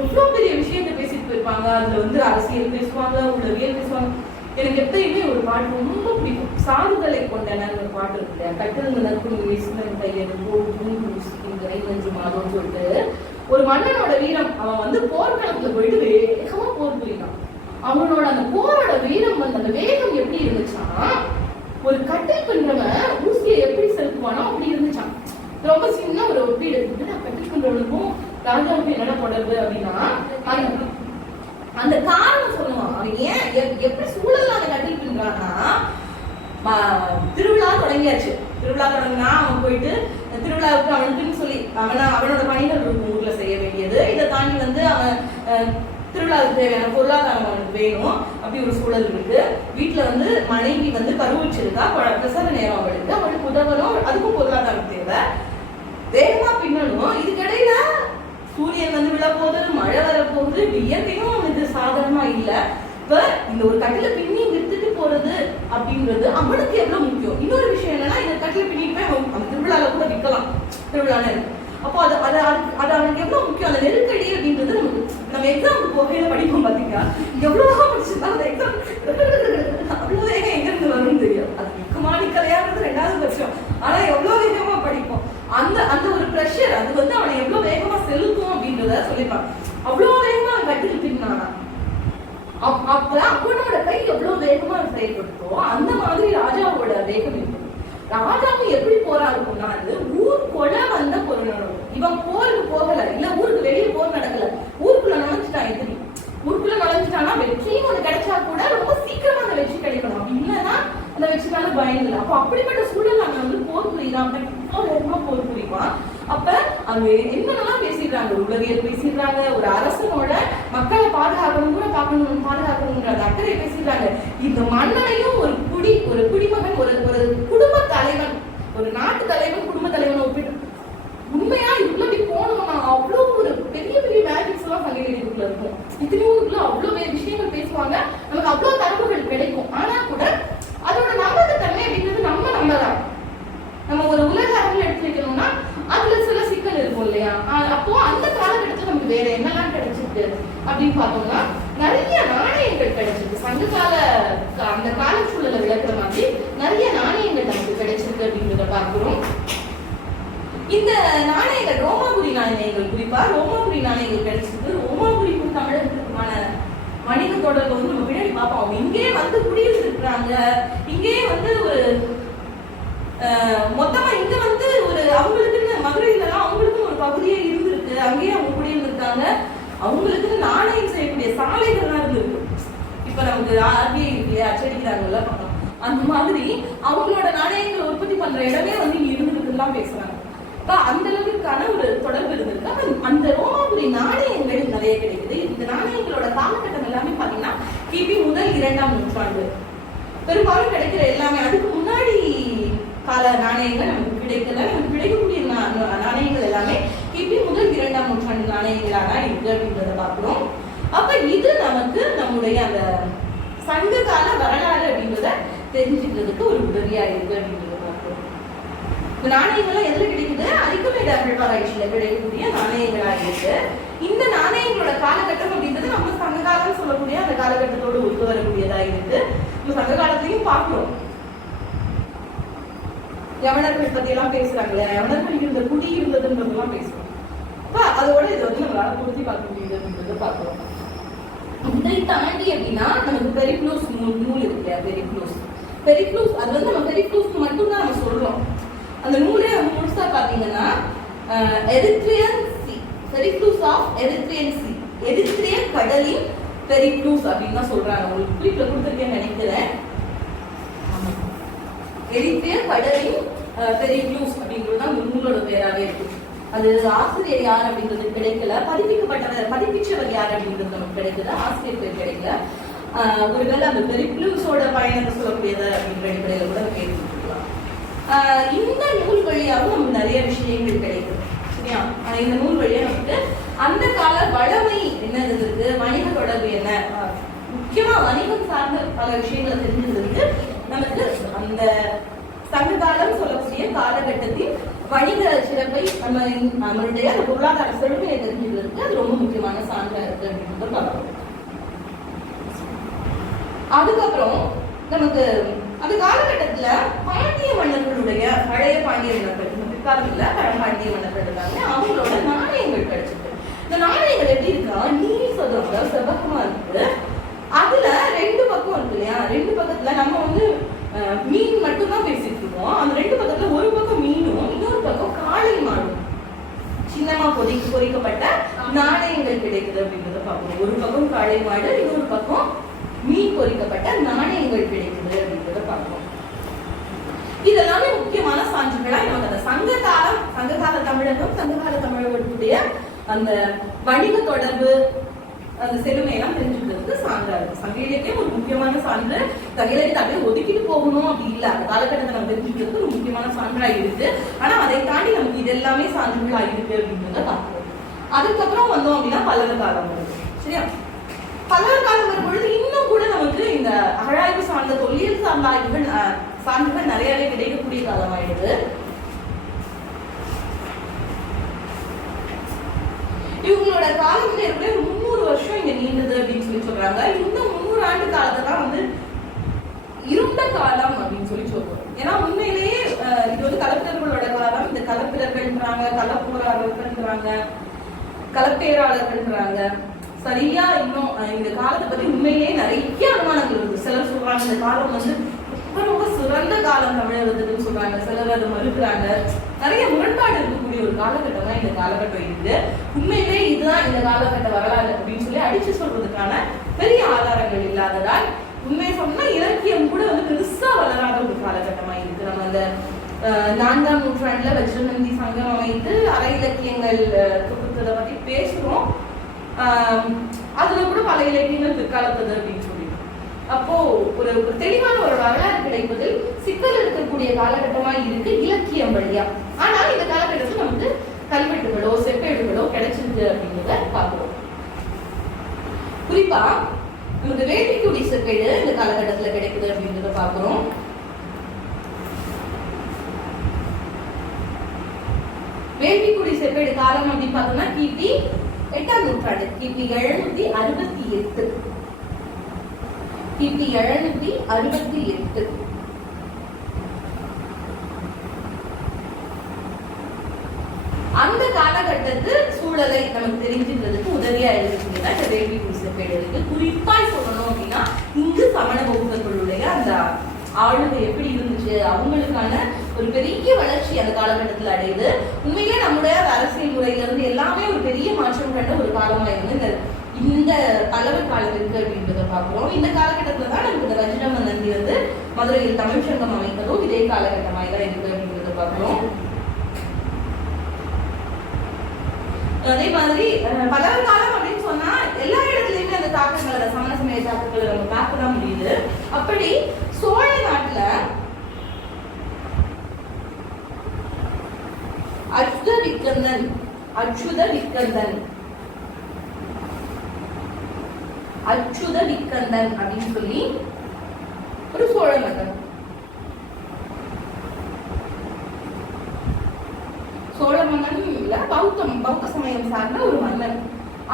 எவ்வளவு பெரிய விஷயத்தை பேசிட்டு போயிருப்பாங்க. அதுல வந்து அரசியல் பேசுவாங்க, உளவியல் பேசுவாங்க. எனக்கு எப்பயுமே ஒரு பாட்டு ரொம்ப பிடிக்கும், சாறுதலை கொண்டன ஒரு பாட்டு இருக்கு இல்லையா, கட்டில் நற்கும் கையெழுந்து மாதம்னு சொல்லிட்டு ஒரு மன்னனோட வீரம், அவன் வந்து போர்க்களத்துல போயிட்டு வேகமா போர் புரியான். அவனோட அந்த போரோட வீரம் வந்து அந்த வேகம் எப்படி இருந்துச்சான்னா, ஒரு கட்டில் பண்றவன் ஊசியை எப்படி செலுத்துவானோ அப்படி இருந்துச்சான். ரொம்ப சின்ன ஒரு ஒப்பீடு எடுத்துட்டு நான் கட்டில் பண்றவனுக்கும் ராஜாவுக்கும் என்னென்ன தொடர்பு அப்படின்னா அந்த காரணம் சொல்லுவான். அவன் ஏன் எப்படி சூழல்ல அந்த கட்டில் பண்றான்னா, திருவிழா தொடங்கியாச்சு. திருவிழா தொடங்கினா அவன் போயிட்டு திருவிழாவுக்கு அவனுக்குன்னு சொல்லி அவனோட பணிகள் இருக்கும் ஊர்ல செய்ய வேண்டியது. இதை தாண்டி வந்து அவன் திருவிழாவுக்கு தேவையான பொருளாதாரம் அவனுக்கு வேணும், அப்படி ஒரு சூழல் இருக்கு. வீட்டுல வந்து மனைவி வந்து கருவுச்சிருக்கா, பிரசவ நேரம் அவளுக்கு உதவணும், அதுக்கும் பொருளாதாரம் தேவை. வேகமா பின்னணும். இதுக்கிடையில சூரியன் வந்து விழ போகுது, மழை வரப்போகுது, இயற்கையும் அவனுக்கு சாதாரணமா இல்ல. இப்ப இந்த ஒரு கட்டில பின்னி வித்துட்டு போறது அப்படின்றது அவனுக்கு எவ்வளவு முக்கியம். இன்னொரு விஷயம் என்னன்னா, இந்த கட்டில பின்னிட்டு போய் அவன் திருவிழால கூட விற்கலாம், திருவிழான்னு இருக்கு. அப்போ அது அவனுக்கு எவ்வளவு முக்கியம். அந்த நெருக்கடி அப்படின்றது நம்ம எக்ஸாமுக்கு போகையில படிப்போம் பாத்தீங்கன்னா, எவ்வளவு படிச்சுதான் அந்த எக்ஸாம் அவ்வளவு வேகம் எங்க இருந்து வரும்னு தெரியும். அது நிற்குமா நிக்கலையான்றது 2வது பட்சம். ஆனா எவ்வளவு வேகமா படிப்போம். அந்த ஒரு ப்ரெஷர் அது வந்து அவனை எவ்வளவு வேகமா செலுத்தும் அப்படின்றத சொல்லிப்பான். அவ்வளவு வேகமா அவன் கட்டில் பின்னானா, அப்ப அவனோட கை எவ்வளவு வேகமா செயல்படுத்தோ அந்த மாதிரி ராஜாவோட வேகம் இருக்கும். ராஜாவும் எப்படி போரா இருக்கும்னா, ஊர் கொலை வந்த பொருள். இவன் போருக்கு போகல, இல்ல ஊருக்கு வெளியே போர் நடக்கல, ஊருக்குள்ள நுழைஞ்சிட்டான். எதிரி ஊருக்குள்ள நுழைஞ்சிட்டானா வெற்றியும் ஒண்ணு கிடைச்சா கூட ரொம்ப சீக்கிரமா அந்த வெற்றி கிடைக்கணும். அப்படி இல்லைன்னா அந்த வெற்றினால பயம் இல்லை. அப்ப அப்படிப்பட்ட சூழல் அங்க வந்து போர் புரியுறான், வேகமா போர் புரியுவான். அப்ப அங்க என்னென்னலாம் பேசிடுறாங்க, உளவியல் பேசிடுறாங்க, ஒரு அரசனோட மக்களை பாதுகாக்கணும் கூட பாதுகாக்கணும்ன்ற அக்கறை பேசிடுறாங்க. இந்த மன்னனையும் ஒரு குடிமகன், ஒரு குடும்ப தலைவன், ஒரு நாட்டு தலைவன் குடும்ப தலைவனை ஒப்பிட்டு உண்மையா இப்படி போனோம்னா அவ்வளவு ஒரு பெரிய பெரிய மேஜிக்ஸ் எல்லாம் சங்கீதத்துக்குள்ள இருக்கும். இத்தனைக்குள்ள அவ்வளவு விஷயங்கள் பேசுவாங்க, நமக்கு அவ்வளவு தரவுகள் கிடைக்கும். ஆனா கூட அதோட நம்பகத்தன்மை அப்படின்றது நம்பதான். நம்ம ஒரு உலக அரங்கில் எடுத்து வைக்கணும்னா அதுல சில சிக்கல் இருக்கும் இல்லையா. அப்போ அந்த காலகட்டத்துல நமக்கு வேற என்னெல்லாம் கிடைச்சிருக்கு அப்படின்னு பார்த்தோம்னா, நிறைய நாணயங்கள் கிடைச்சிருக்கு. சங்ககால அந்த கால சூழலை விளக்குற மாதிரி நிறைய நாணயங்கள் நமக்கு கிடைச்சிருக்கு அப்படின்றத பார்க்கிறோம். இந்த நாணயங்கள் ரோமாபுரி நாணயங்கள், குறிப்பா ரோமாபுரி நாணயங்கள் கிடைச்சிருக்கு. ரோமாபுரிக்கும் தமிழகத்துக்குமான வணிக தொடர்பு வந்து நம்ம பின்னாடி பார்ப்போம். அவங்க இங்கே வந்து குடியிருந்திருக்கிறாங்க, இங்கே வந்து ஒரு மொத்தமா இங்க வந்து ஒரு அவங்களுக்குன்னு மதுரையிலலாம் அவங்களுக்குன்னு ஒரு பகுதியே இருந்திருக்கு, அங்கேயே அவங்க குடியிருந்திருக்காங்க. அவங்களுக்குன்னு நாணயம் செய்யக்கூடிய சாலைகள்லாம் இருந்திருக்கு. இப்ப நமக்கு RBI அச்சடிக்கிறாங்கல்ல பக்கம், அந்த மாதிரி அவங்களோட நாணயங்களை உற்பத்தி பண்ற இடமே வந்து இங்க இருந்திருக்குலாம் பேசுறாங்க. அந்த அளவுக்கான ஒரு தொடர்பு இருந்திருக்கு. அந்த ரோமாபுரி நாணயங்கள் நிறைய கிடைக்குது. இந்த நாணயங்களோட காலகட்டம் எல்லாமே பாத்தீங்கன்னா கிபி முதல் 2ஆம் நூற்றாண்டு பெரும்பாலும் கிடைக்கிற எல்லாமே. அதுக்கு முன்னாடி கால நாணயங்கள் நமக்கு கிடைக்கல. நமக்கு கிடைக்கக்கூடிய நாணயங்கள் எல்லாமே கிபி முதல் 2ஆம் நூற்றாண்டு நாணயங்களாக இருக்கு அப்படின்றத பார்க்கிறோம். அப்ப இது நமக்கு நம்முடைய அந்த சங்க கால வரலாறு அப்படின்றத தெரிஞ்சுக்கிறதுக்கு ஒரு உதவியா இருக்கு அப்படின்றத பார்க்கிறோம். இந்த நாணயங்கள்லாம் எதுல கிடைக்குது, அரிக்கமேடு அகழ்வாராய்ச்சியில கிடைக்கக்கூடிய நாணயங்களா இருக்கு. இந்த நாணயங்களோட காலகட்டம் அப்படின்றது நம்ம சங்க காலம் சொல்லக்கூடிய அந்த காலகட்டத்தோடு ஒத்து வரக்கூடியதா இருக்கு. நம்ம சங்க காலத்தையும் பார்க்கிறோம். யவனர்கள் பத்தி எல்லாம் பேசுறாங்களே, யவனர்கள் இருந்த குடி இருந்ததுன்றதெல்லாம் பேசுறோம். அதோட இதை வந்து நம்மளால பொருத்தி பார்க்க முடியுது அப்படின்றத பார்க்கிறோம். இதை தாண்டி அப்படின்னா நமக்கு பெரிப்ளூஸ் நூல் இருக்கு. பெரிப்ளூஸ் அது வந்து நம்ம பெரிப்ளூஸ் மட்டும்தான் நம்ம சொல்றோம். அந்த நூலே வந்து முழுசா பாத்தீங்கன்னா Erythraean sea, Periplus of Erythraean sea, Erythraean கடலின் பெரிப்ளூஸ் அப்படின்னு தான் சொல்றாங்க. உங்களுக்கு குறிப்பில கொடுத்துருக்கேன்னு நினைக்கிறேன். எரித்ரிய கடலின் பெரிப்ளூஸ் அப்படிங்கிறது தான் நூலோட பேராவே இருக்கு. அது ஆசிரியர் யார் அப்படின்றது கிடைக்கல, பதிப்பிச்சவர் யார் அப்படின்றது நமக்கு கிடைக்கல, ஆசிரியர் பேர் கிடைக்கல. ஒருவேளை அந்த பெரிப்ளூஸோட பயணத்தை சொல்லக்கூடியது அப்படின்ற அடிப்படையில கூட கேட்டுக்கலாம். இந்த நூல் வழியாகவும் நமக்கு நிறைய விஷயங்கள் கிடைக்குது சரியா. இந்த நூல் வழியா நமக்கு அந்த கால வளமை என்ன இருந்திருக்கு, வணிக தொடர்பு என்ன, முக்கியமா வணிகம் சார்ந்த பல விஷயங்களை தெரிஞ்சதுக்கு நமக்கு அந்த சங்க காலம் சொல்லக்கூடிய காலகட்டத்தில் வணிக சிறப்பை நம்மளுடைய பொருளாதார செழுமையை தெரிஞ்சுக்கிறதுக்கு அது ரொம்ப முக்கியமான சான்றா இருக்கு அப்படின்றத பார்க்கணும். அதுக்கப்புறம் நமக்கு அந்த காலகட்டத்துல பாண்டிய மன்னர்களுடைய பழைய பாண்டிய மன்னர்கள், பிற்காலம் இல்ல பழம்பாண்டிய மன்னர்கள் இருக்காங்க, அவங்களோட நாணயங்கள் கிடைச்சிருக்கு. இந்த நாணயங்கள் எப்படி இருக்கா, நீர் சதுரம் செவ்வகமா இருக்கு. அதுல 2 பக்கம் இருக்கு இல்லையா, 2 பக்கத்துல நம்ம வந்து மீன் மட்டும்தான் பேசிட்டு இருக்கோம். அந்த 2 பக்கத்துல ஒரு பக்கம் மீனும் இன்னொரு பக்கம் காளை மாடும் சின்னமா பொறிக்கப்பட்ட நாணயங்கள் கிடைக்குது அப்படின்றத பார்க்கணும். ஒரு பக்கம் காளை மாடு, இன்னொரு பக்கம் மீன் பொறிக்கப்பட்ட நாணயங்கள் கிடைக்குது அப்படின்றத பார்க்கணும். இதெல்லாமே முக்கியமான சான்றுகளா நமக்கு அந்த சங்ககால தமிழகம், சங்ககால தமிழகத்துடைய அந்த வணிக தொடர்பு, அந்த செழுமையெல்லாம் தெரிஞ்சுக்கிறதுக்கு சான்றா இருக்கு. சங்க இலக்கியம் ஒரு முக்கியமான சான்று. சங்க இலக்கியத்தை அப்படியே ஒதுக்கிட்டு போகணும் அப்படி இல்லை, அந்த காலகட்டத்தை நம்ம தெரிஞ்சுக்கிறதுக்கு ஒரு முக்கியமான சான்றா இருக்கு. ஆனா அதை தாண்டி நமக்கு இது எல்லாமே சான்றுகளா இருக்கு அப்படின்றத பார்க்கிறோம். அதுக்கப்புறம் வந்தோம் அப்படின்னா பல்லவர் காலம் வருது. சரியா? பல்லவர் காலம் வரும் பொழுது இன்னும் கூட நமக்கு இந்த அகழாய்வு சார்ந்த தொல்லியல் சார்ந்த ஆய்வுகள் சான்றுகள் நிறையவே கிடைக்கக்கூடிய காலமாயிடுது. இவங்களோட காலம் வந்து எப்படி 300 வருஷம் இங்க நீண்டது அப்படின்னு சொல்லி சொல்றாங்க. இந்த 300 ஆண்டு காலத்தை தான் வந்து இருண்ட காலம் அப்படின்னு சொல்லி சொல்றோம். ஏன்னா உண்மையிலேயே இது வந்து கலப்பிரர்களோட காலம். இந்த கலப்பிரர்கள்ன்றாங்க, கலப்புறாங்க, கலப்பேராளர்கள்ன்றாங்க. சரியா இன்னும் இந்த காலத்தை பத்தி உண்மையிலேயே நிறைய அனுமானங்கள் இருக்கு. சிலர் சொல்றாங்க இந்த காலம் வந்து ரொம்ப சிறந்த காலம் தமிழகத்துக்குன்னு சொல்றாங்க, சிலர் அதை மறுக்கிறாங்க. நிறைய முரண்பாடு இருக்கக்கூடிய ஒரு காலகட்டம் தான் இந்த காலகட்டம் இருக்கு. உண்மையிலே இதுதான் இந்த காலகட்ட வரலாறு அப்படின்னு சொல்லி அடிச்சு சொல்றதுக்கான பெரிய ஆதாரங்கள் இல்லாததால் உண்மையை சொன்னா இலக்கியம் கூட வந்து பெருசா வளராத ஒரு காலகட்டமா இருக்கு. நம்ம அந்த 4ஆம் நூற்றாண்டுல வஜ்ரநந்தி சங்கம் அமைத்து அற இலக்கியங்கள் தொகுத்ததை பத்தி பேசுறோம். அதுல கூட பல இலக்கியங்கள் பிற்காலத்தது அப்படின்னு சொல்லி அப்போ ஒரு தெளிவான ஒரு வரலாறு கிடைப்பதில் சிக்கல் இருக்கக்கூடிய காலகட்டமா இருக்கு இலக்கியம் வழியா. ஆனால் இந்த காலகட்டத்தில் நமக்கு கல்வெட்டுகளோ செப்பேடுகளோ கிடைச்சிருக்கு அப்படின்றத பார்க்கிறோம். குறிப்பா நமக்கு வேள்விக்குடி செப்பேடு இந்த காலகட்டத்துல கிடைக்குது அப்படின்றத பார்க்கிறோம். வேள்விக்குடி செப்பேடு காலம் அப்படின்னு பார்த்தோம்னா கிபி 8ஆம் நூற்றாண்டு, கிபி 768. கிபி 768. அந்த காலகட்டத்து சூழலை நமக்கு தெரிஞ்சுக்கிறதுக்கு உதவியா இருக்குதுன்னா இந்த வேள்விக்குடி செப்பேடு இருக்கு. குறிப்பாய் சொல்லணும் அப்படின்னா இங்கு சமண பௌத்தர்களுடைய அந்த ஆளுகை எப்படி இருந்துச்சு, அவங்களுக்கான ஒரு பெரிய வளர்ச்சி அந்த காலகட்டத்தில் அடையுது. உண்மையிலே நம்முடைய அரசியல் முறையில இருந்து எல்லாமே ஒரு பெரிய மாற்றம் கண்ட ஒரு காலமா இருந்து இந்த பல்லவர் காலம் இருக்கு அப்படின்றத பார்க்கிறோம். இந்த காலகட்டத்துல தான் நமக்கு இந்த வஜ்ரநந்தி வந்து மதுரையில் தமிழ் சங்கம் அமைப்பதும் இதே காலகட்டமாக தான் இருக்கு அப்படின்றத பார்க்கிறோம். அதே மாதிரி பல்லவர் காலம் அப்படின்னு சொன்னா எல்லா இடத்துலயுமே அந்த தாக்கங்கள், அந்த சமண சமய தாக்கங்களை நம்ம பார்க்கதான் முடியுது. அப்படி சோழ நாட்டுல அச்சுத விக்கந்தன் அப்படின்னு சொல்லி ஒரு சோழ மன்னன். சோழ மன்னன் இல்ல, பௌத்த சமயம் சார்ந்த ஒரு மன்னன்.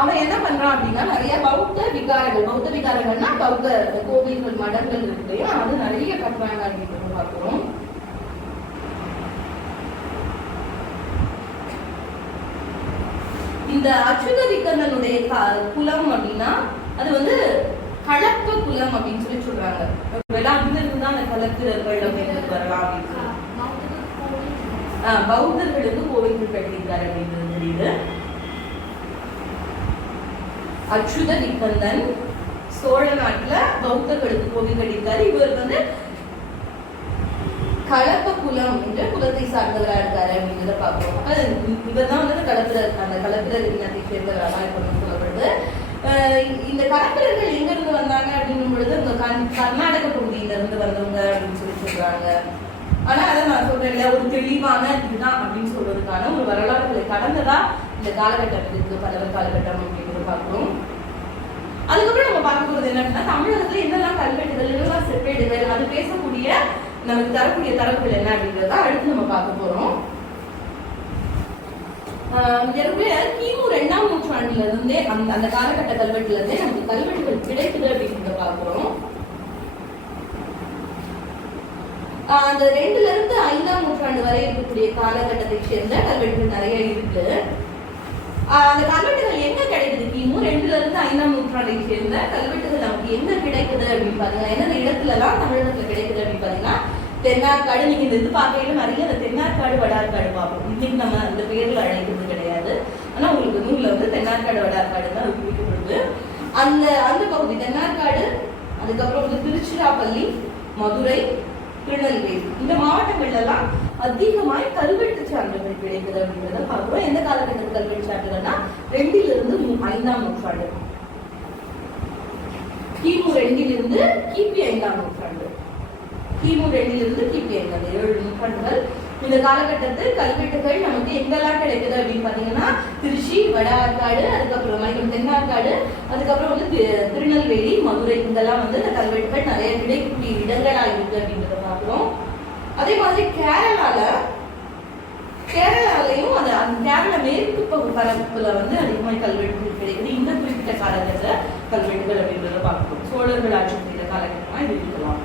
அவன் என்ன பண்றான் அப்படின்னா நிறைய பௌத்த விகாரங்கள்னா பௌத்த கோவில்கள் மடங்கள் இருக்கு, அது நிறைய கட்டுறாங்க அப்படின்றத பார்க்கிறோம். இந்த அச்சுத விக்கந்தனுடைய குலம் அப்படின்னா அது வந்து கலப்ப குலம் அப்படின்னு சொல்லி சொல்றாங்க. அங்கிருந்து அந்த கலப்பிரர்கள் அப்படின்னு வரலாம் அப்படின்னு சொல்லி பௌத்தர்களுக்கு கோவில்கள் கட்டியிருக்காரு அப்படின்றது தெரியுது. அச்சுத விக்கந்தன் சோழ நாட்டுல பௌத்தர்களுக்கு கோவில் கட்டியிருக்காரு. இவர் வந்து கலப்ப குலம் என்ற குலத்தை சார்ந்தவரா இருக்காரு அப்படின்றத பார்க்கிறோம். இவர் தான் வந்து அந்த கலப்பிரர் இனத்தை சேர்ந்தவராக இருக்கணும்னு சொல்லப்படுது. இந்த கலப்பிரர்கள் எங்க இருந்து வந்தாங்க அப்படின்னும் பொழுது இந்த கர்நாடக பகுதியில இருந்து வந்தவங்க அப்படின்னு சொல்லி சொல்றாங்க. ஆனா அதை நான் சொல்றேன், ஒரு தெளிவான இதுதான் அப்படின்னு சொல்றதுக்கான ஒரு வரலாறுகளை கடந்ததா இந்த காலகட்டம் இருக்கு, பல்லவர் காலகட்டம் அப்படிங்கிறத பார்க்கிறோம். அதுக்கப்புறம் நம்ம பார்க்க போறது என்ன அப்படின்னா தமிழகத்துல என்னெல்லாம் கல்வெட்டுகள், என்னெல்லாம் செப்பேடுகள், அது பேசக்கூடிய நமக்கு தரக்கூடிய தரவுகள் என்ன அப்படின்றத அடுத்து நம்ம பார்க்க போறோம். கிமு 2ஆம் நூற்றாண்டுல இருந்தே அந்த காலகட்ட கல்வெட்டுல இருந்தே நமக்கு கல்வெட்டுகள் கிடைக்குது அப்படின்றத பார்க்கிறோம். அந்த 2ல இருந்து 5ஆம் நூற்றாண்டு வரை இருக்கக்கூடிய காலகட்டத்தை சேர்ந்த கல்வெட்டுகள் நிறைய இருக்கு. அந்த கல்வெட்டுகள் எங்க கிடைக்குது, கிமு 2ல இருந்து 5ஆம் நூற்றாண்டை சேர்ந்த கல்வெட்டுகள் நமக்கு எங்க கிடைக்குது அப்படின்னு பாத்தீங்கன்னா எந்தெந்த இடத்துல எல்லாம் தமிழகத்துல கிடைக்குது அப்படின்னு பாத்தீங்கன்னா தென்னார்காடு. நீங்க இந்த இது பார்க்கையில நிறைய அந்த தென்னார்காடு வடார்காடு பார்ப்போம். இன்னைக்கு நம்ம அந்த பேர்ல அழைக்கிறது கிடையாது, ஆனா உங்களுக்கு நூல்ல வந்து தென்னார்காடு வடார்காடு தான் குறிக்கப்படுது. அந்த பகுதி தென்னார்காடு, அதுக்கப்புறம் வந்து திருச்சிராப்பள்ளி, மதுரை, திருநெல்வேலி, இந்த மாவட்டங்கள்ல எல்லாம் அதிகமாய் கல்வெட்டு சான்றுகள் கிடைக்குது அப்படின்றத பார்க்கிறோம். எந்த காலகட்டத்தில் கல்வெட்டு சான்றுகள்னா 2ல இருந்து 5ஆம் நூற்றாண்டு. கிமு 2 கிபி 5ஆம் நூற்றாண்டு. கிமு 2 கிபி 5 அந்த 7 நூற்றாண்டுகள். இந்த காலகட்டத்தில் கல்வெட்டுகள் நமக்கு எங்கெல்லாம் கிடைக்குது அப்படின்னு பாத்தீங்கன்னா திருச்சி, வட ஆற்காடு, அதுக்கப்புறம் தென்னாற்காடு, அதுக்கப்புறம் வந்து திருநெல்வேலி, மதுரை, இங்கெல்லாம் வந்து இந்த கல்வெட்டுகள் நிறைய கிடைக்கக்கூடிய இடங்களா இருக்கு அப்படின்றத பாக்குறோம். அதே மாதிரி கேரளாலையும் அந்த கேரள மேற்கு பரப்புல வந்து அதிகமாக கல்வெட்டுகள் கிடைக்குது. இந்த குறிப்பிட்ட காலகட்டத்துல கல்வெட்டுகள் அப்படின்றத பார்க்கிறோம். சோழர்கள் ஆட்சி புரிந்த காலகட்டமா இது இருக்கலாம்.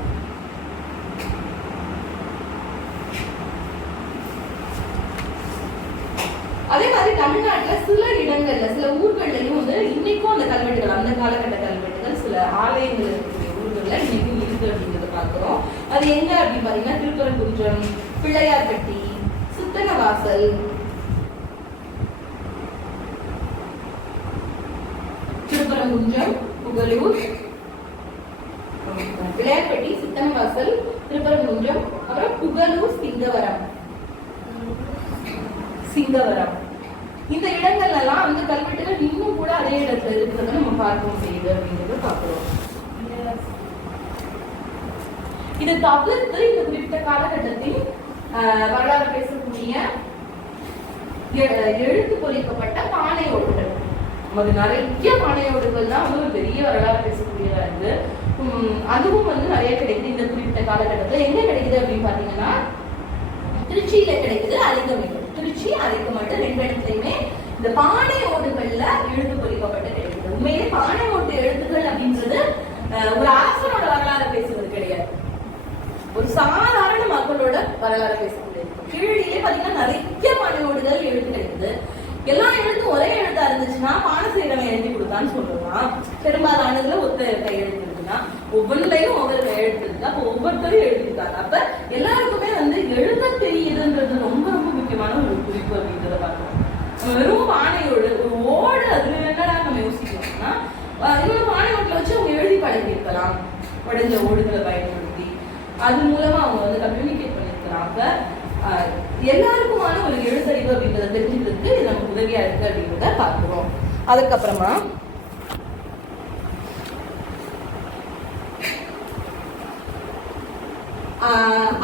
அதே மாதிரி தமிழ்நாட்டுல சில இடங்கள்ல சில ஊர்கள்லயும் வந்து இன்னைக்கும் அந்த கல்வெட்டுகள், அந்த காலகட்ட கல்வெட்டுகள் சில ஆலயங்கள் இருக்கக்கூடிய ஊர்கள்ல இன்னைக்கும் இருக்கு அப்படின்றத பார்க்கிறோம். அது எங்க அப்படின்னு பாத்தீங்கன்னா திருப்பரங்குன்றம், பிள்ளையார்பட்டி, சித்தனவாசல், திருப்பரங்குன்றம், புகழூர், பிள்ளையார்பட்டி, சித்தனவாசல், திருப்பரங்குன்றம், அப்புறம் புகழூர், சிங்கவரம். இந்த இடங்கள்ல எல்லாம் அந்த கல்வெட்டுகள் இன்னும் கூட அதே இடத்துல இருக்கிறத நம்ம பார்க்க முடியுது அப்படின்றத பார்க்கிறோம். இது தவிர்த்து இந்த குறிப்பிட்ட காலகட்டத்தில் வரலாறு பேசக்கூடிய எழுத்து பொறிக்கப்பட்ட பானையோடுகள், அது நிறைய பானையோடுகள் தான் வந்து ஒரு பெரிய வரலாறு பேசக்கூடியதா இருக்கு. அதுவும் வந்து நிறைய கிடைக்குது இந்த குறிப்பிட்ட காலகட்டத்தில். எங்க கிடைக்குது அப்படின்னு பாத்தீங்கன்னா திருச்சியில கிடைக்குது, அரிக்கமேடு. திருச்சி, அரிக்கமேடு 2 இடத்துலயுமே இந்த பானை ஓடுகள்ல எழுத்து பொறிக்கப்பட்ட கிடைக்குது. உண்மையிலே பானை ஓட்டு எழுத்துக்கள் அப்படின்றது ஒரு அரசனோட வரலாறு பேசுவது கிடையாது, ஒரு சாதாரண மக்களோட வரலாறு பேசக்கூடியது. கீழிலே பாத்தீங்கன்னா நிறைய பானை ஓடுகள் எழுத்து கிடைக்குது. எல்லா எழுத்தும் ஒரே எழுத்தா இருந்துச்சுன்னா பானசீரகம் எழுதி கொடுத்தான்னு சொல்றோம். பெரும்பாலானதுல ஒத்த கையெழுத்து இருக்குன்னா ஒவ்வொன்றையும் ஒவ்வொரு கையெழுத்து இருக்கு. அப்போ ஒவ்வொருத்தரும் எழுதிருக்காங்க. அப்ப எல்லாருக்குமே வந்து எழுத தெரியுதுன்றது ரொம்ப ரொம்ப முக்கியமான ஒரு குறிப்பு அப்படின்றத பார்க்கணும். வெறும் பானையோடு ஒரு ஓடு அதுல என்னடா நம்ம யோசிக்கணும்னா இன்னொரு பானை ஓட்டுல வச்சு அவங்க எழுதி பழகி இருக்கலாம், உடைஞ்ச ஓடுகளை பயன்படுத்தி அது மூலமா அவங்க வந்து கம்யூனிகேட் பண்ணிருக்கலாம். அப்ப எல்லாருக்குமான ஒரு எழுத்தறிவு அப்படின்றத தெரிஞ்சுக்கிறதுக்கு இது நமக்கு உதவியா இருக்கு அப்படின்றத பார்க்கிறோம். அதுக்கப்புறமா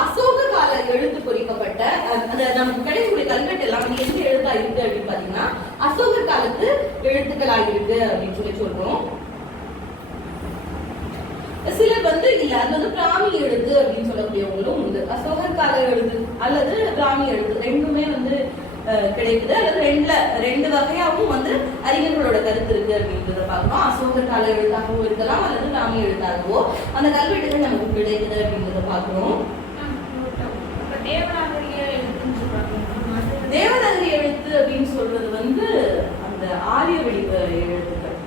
அசோக கால எழுத்து பொறிக்கப்பட்ட அந்த நமக்கு கிடைக்கக்கூடிய கல்வெட்டு எல்லாம் வந்து எந்த எழுத்தா இருக்கு அப்படின்னு பாத்தீங்கன்னா அசோக காலத்து எழுத்துக்களா இருக்கு அப்படின்னு சொல்றோம். சிலர் வந்து இல்ல அது வந்து பிராமி எழுத்து அப்படின்னு சொல்லக்கூடியவங்களும் உண்டு. அசோகர் கால எழுத்து அல்லது பிராமி எழுத்து ரெண்டுமே வந்து கிடைக்குது. அல்லது ரெண்டு வகையாகவும் வந்து அறிஞர்களோட கருத்து இருக்கு அப்படின்றத பார்க்கணும். அசோகர் கால எழுத்தாகவும் இருக்கலாம் அல்லது பிராமி எழுத்தாகவோ அந்த கல்வெட்டுகள் நமக்கு கிடைக்குது அப்படின்றத பார்க்கணும். தேவநாகரி எழுத்து அப்படின்னு சொல்றது வந்து அந்த ஆரிய வடிவ எழுத்துக்கள்.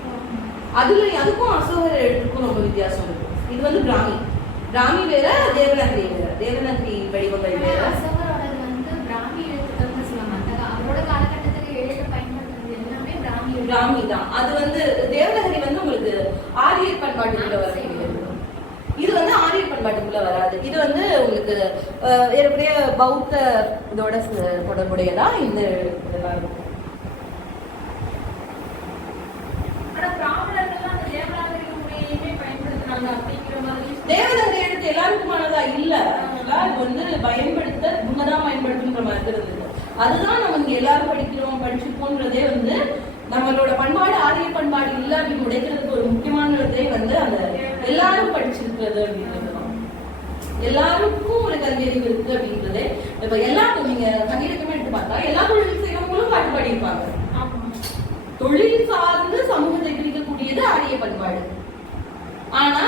அதுக்கும் அசோகர் எழுத்துக்கும் ரொம்ப வித்தியாசம் இருக்கு. இது வந்து பிராமி வேற, தேவநாகரி வேற. தேவநாகரி வடிவங்கள் வேற. அசோகரோடது வந்து பிராமி எழுத்துக்கள்னு சொல்லுவாங்க. அவரோட காலகட்டத்துக்கு எழுத பயன்படுத்துறது எல்லாமே பிராமி தான். அது வந்து தேவநாகரி வந்து உங்களுக்கு ஆரிய பண்பாட்டுக்குள்ள வரக்கூடியது. இது வந்து ஆரிய பண்பாட்டுக்குள்ள வராது. இது வந்து உங்களுக்கு ஏற்கனவே பௌத்த இதோட தொடர்புடையதா இந்த இதெல்லாம் இருக்கும். தேவநாகரி எழுத்து எல்லாருக்குமானதா இல்ல. இது வந்து முன்னதான் பயன்படுத்துன்ற மாதிரி இருந்தது. அதுதான் நம்ம இங்க எல்லாரும் படிச்சிருக்கோன்றதே வந்து நம்மளோட பண்பாடு ஆரிய பண்பாடு இல்ல அப்படின்னு உடைக்கிறதுக்கு ஒரு முக்கியமானதே வந்து அந்த எல்லாரும் படிச்சிருக்கிறது அப்படின்றதுதான். எல்லாருக்கும் ஒரு கல்வியறிவு இருக்கு அப்படின்றது. இப்ப எல்லாருக்கும் நீங்க சங்கீதமே எடுத்து பார்த்தா எல்லா தொழில் செய்யறவங்களும் பாட்டு பாடியிருப்பாங்க. தொழில் சார்ந்து சமூகத்தை பிரிக்கக்கூடியது ஆரிய பண்பாடு. ஆனா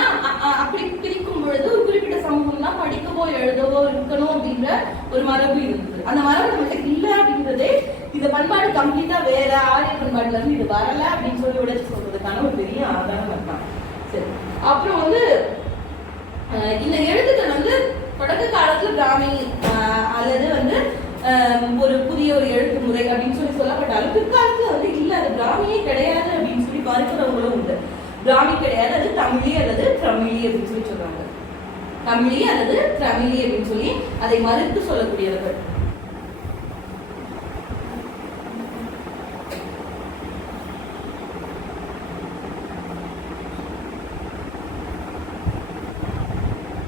அப்படி பிரிக்கும் பொழுது ஒரு குறிப்பிட்ட சமூகம் தான் படிக்கவோ எழுதவோ இருக்கணும் அப்படின்ற ஒரு மரபு இருந்தது. அந்த மரபு நம்மகிட்ட இல்ல அப்படின்றதே இந்த பண்பாடு கம்ப்ளீட்டா வேற ஆரிய பண்பாடுல இருந்து இது வரல அப்படின்னு சொல்லி உடைச்சு சொல்றதுக்கான ஒரு பெரிய ஆதாரம் இருக்கான். சரி, அப்புறம் வந்து இந்த எழுத்துக்கள் வந்து தொடக்க காலத்துல பிராமி அல்லது வந்து ஒரு புதிய ஒரு எழுத்து முறை அப்படின்னு சொல்லப்பட்டாலும் பிற்காலத்துல வந்து இல்ல அது பிராமியே கிடையாது அப்படின்னு சொல்லி மறுக்கிறவங்களும் உண்டு. பிராமி கிடையாது, அது தமிழி அல்லது தமிழி அப்படின்னு சொல்லி சொல்றாங்க. தமிழி அல்லது தமிழி அப்படின்னு சொல்லி அதை மறுத்து சொல்லக்கூடியவர்கள்.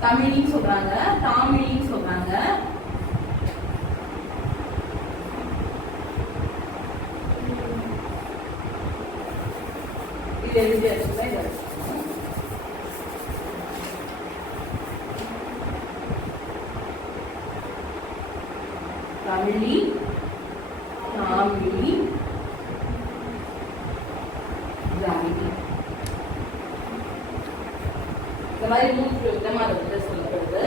தமிழின்னு சொல்றாங்க, தாமிழின்னு சொல்றாங்க. இது எழுதி வச்சுதான் தமிழி, தாமிழி, திராவிடி. இந்த மாதிரி 3 விதமா அதை வந்து சொல்லப்படுது.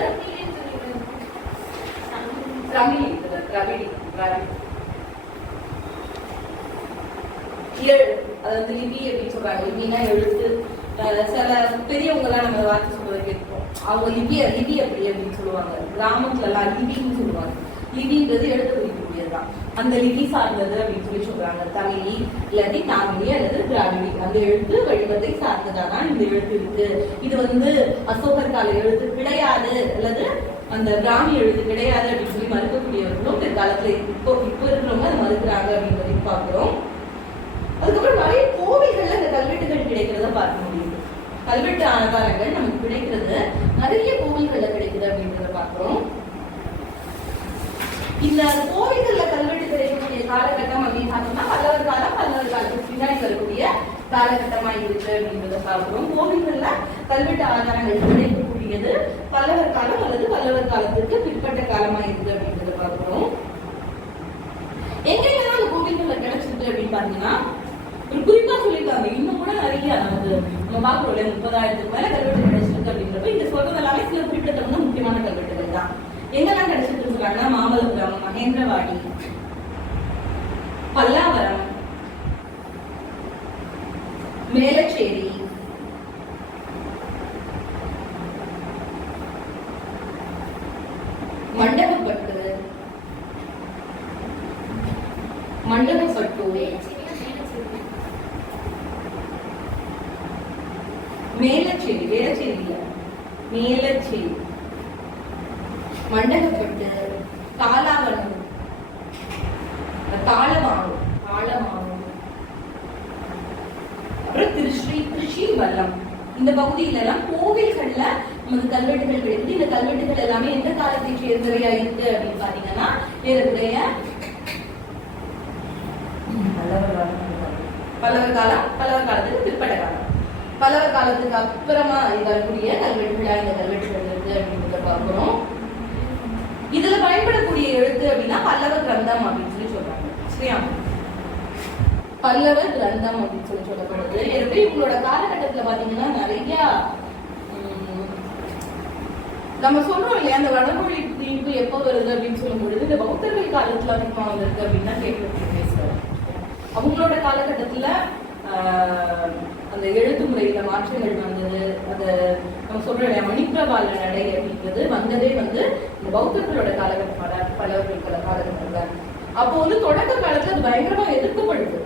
தமிழ், திராவிடி, திராவிடி. அதாவது லிபி அப்படின்னு சொல்றாங்க. லிபினா எழுத்து. சில பெரியவங்க எல்லாம் நம்ம வார்த்தை சொல்றதை கேட்போம். அவங்க லிபி அப்படி அப்படின்னு சொல்லுவாங்க. கிராமத்துல எல்லாம் லிபின்னு சொல்லுவாங்க. லிபின்றது எழுத்து குறிக்கக்கூடியதுதான். அந்த லிபி சார்ந்தது அப்படின்னு சொல்லி சொல்றாங்க. தமிழி இல்லாட்டி தாமிழி அல்லது திராவிடி. அந்த எழுத்து வடிவத்தை சார்ந்ததான் இந்த எழுத்து இருக்கு. இது வந்து அசோகர் கால எழுத்து கிடையாது அல்லது அந்த பிராமி எழுத்து கிடையாது அப்படின்னு சொல்லி மறுக்கக்கூடியவர்களும் பிற்காலத்துல இப்போ இருக்கிறவங்க அதை மறுக்கிறாங்க அப்படின்றதையும் பார்க்கிறோம். அதுக்கப்புறம் நிறைய கோவில்கள்ல இந்த கல்வெட்டுகள் கிடைக்கிறத பார்க்க முடியுது. கல்வெட்டு ஆதாரங்கள் நமக்கு கிடைக்கிறது நிறைய கோவில்கள்ல கிடைக்குது அப்படின்றத பார்க்கிறோம். இந்த கோவில்கள்ல கல்வெட்டு கிடைக்கக்கூடிய காலகட்டம் அப்படின்னு பார்த்தோம்னா பல்லவர் காலத்துக்கு பின்னாடி வரக்கூடிய காலகட்டமா இருக்கு அப்படின்றத பார்க்கிறோம். கோவில்கள்ல கல்வெட்டு ஆதாரங்கள் கிடைக்கக்கூடியது பல்லவர் காலம் அல்லது பல்லவர் காலத்துக்கு பிற்பட்ட காலமா இருக்கு அப்படின்றத பார்க்கிறோம். எங்கெல்லாம் அந்த கோவில்கள்ல கிடைச்சிருக்கு அப்படின்னு பாத்தீங்கன்னா ஒரு குறிப்பா சொல்லியிருக்காங்க. இன்னும் கூட நிறைய நம்ம பார்க்கிறோம் 30,000க்கு மேல கல்வெட்டு கிடைச்சிருக்கு அப்படின்றப்ப இந்த சொல்றது எல்லாமே சில குறிப்பிட்ட முக்கியமான கல்வெட்டுகள் தான். எங்கெல்லாம் கிடைச்சிட்டு சொல்றாங்கன்னா மாமல்லபுரம், மகேந்திரவாடி, பல்லாவரம், மேலச்சேரி, மண்டபப்பட்டு, மேலச்சேரி, மண்டகப்பட்டு, காலாவனம், காலமானூர், அப்புறம் திருச்சிவல்லம். இந்த பகுதியில எல்லாம் கோவில்கள்ல நமக்கு கல்வெட்டுகள் கிடைக்குது. இந்த கல்வெட்டுகள் எல்லாமே எந்த காலத்தை சேர்ந்தவையா இருக்கு அப்படின்னு பாத்தீங்கன்னா ஏறக்குறைய பல்லவர் காலத்துக்கு பிற்பட்ட காலம். பல்லவர் காலத்துக்கு அப்புறமா வரக்கூடிய கல்வெட்டுகளா இந்த கல்வெட்டுகள் இருக்கு அப்படின்றத பார்க்கிறோம். இதுல பயன்படக்கூடிய எழுத்து அப்படின்னா பல்லவ கிரந்தம் அப்படின்னு சொல்லி சொல்றாங்க. சரியா? பல்லவ கிரந்தம் அப்படின்னு சொல்லி சொல்லப்படுது. எனவே இவங்களோட காலகட்டத்துல பாத்தீங்கன்னா நிறைய நம்ம சொல்றோம் இல்லையா, அந்த வடமொழி தீர்ப்பு எப்போ வருது அப்படின்னு சொல்லும் பொழுது இந்த பௌத்தர்கள் காலத்துல அதிகமா வந்திருக்கு அப்படின்னு தான் கேள்வி பேசுறாங்க. அவங்களோட காலகட்டத்துல அந்த எழுத்து முறையில மாற்றங்கள் வந்தது. அது நம்ம சொல்றோம் இல்லையா, மணிப்பிரவாள நடை அப்படின்றது வந்ததே வந்து இந்த பௌத்தர்களோட காலகட்டமான பல்லவர்களோட காலகட்டத்துல. அப்போ வந்து தொடக்க காலத்துல அது பயங்கரமா எதிர்க்கப்படுது.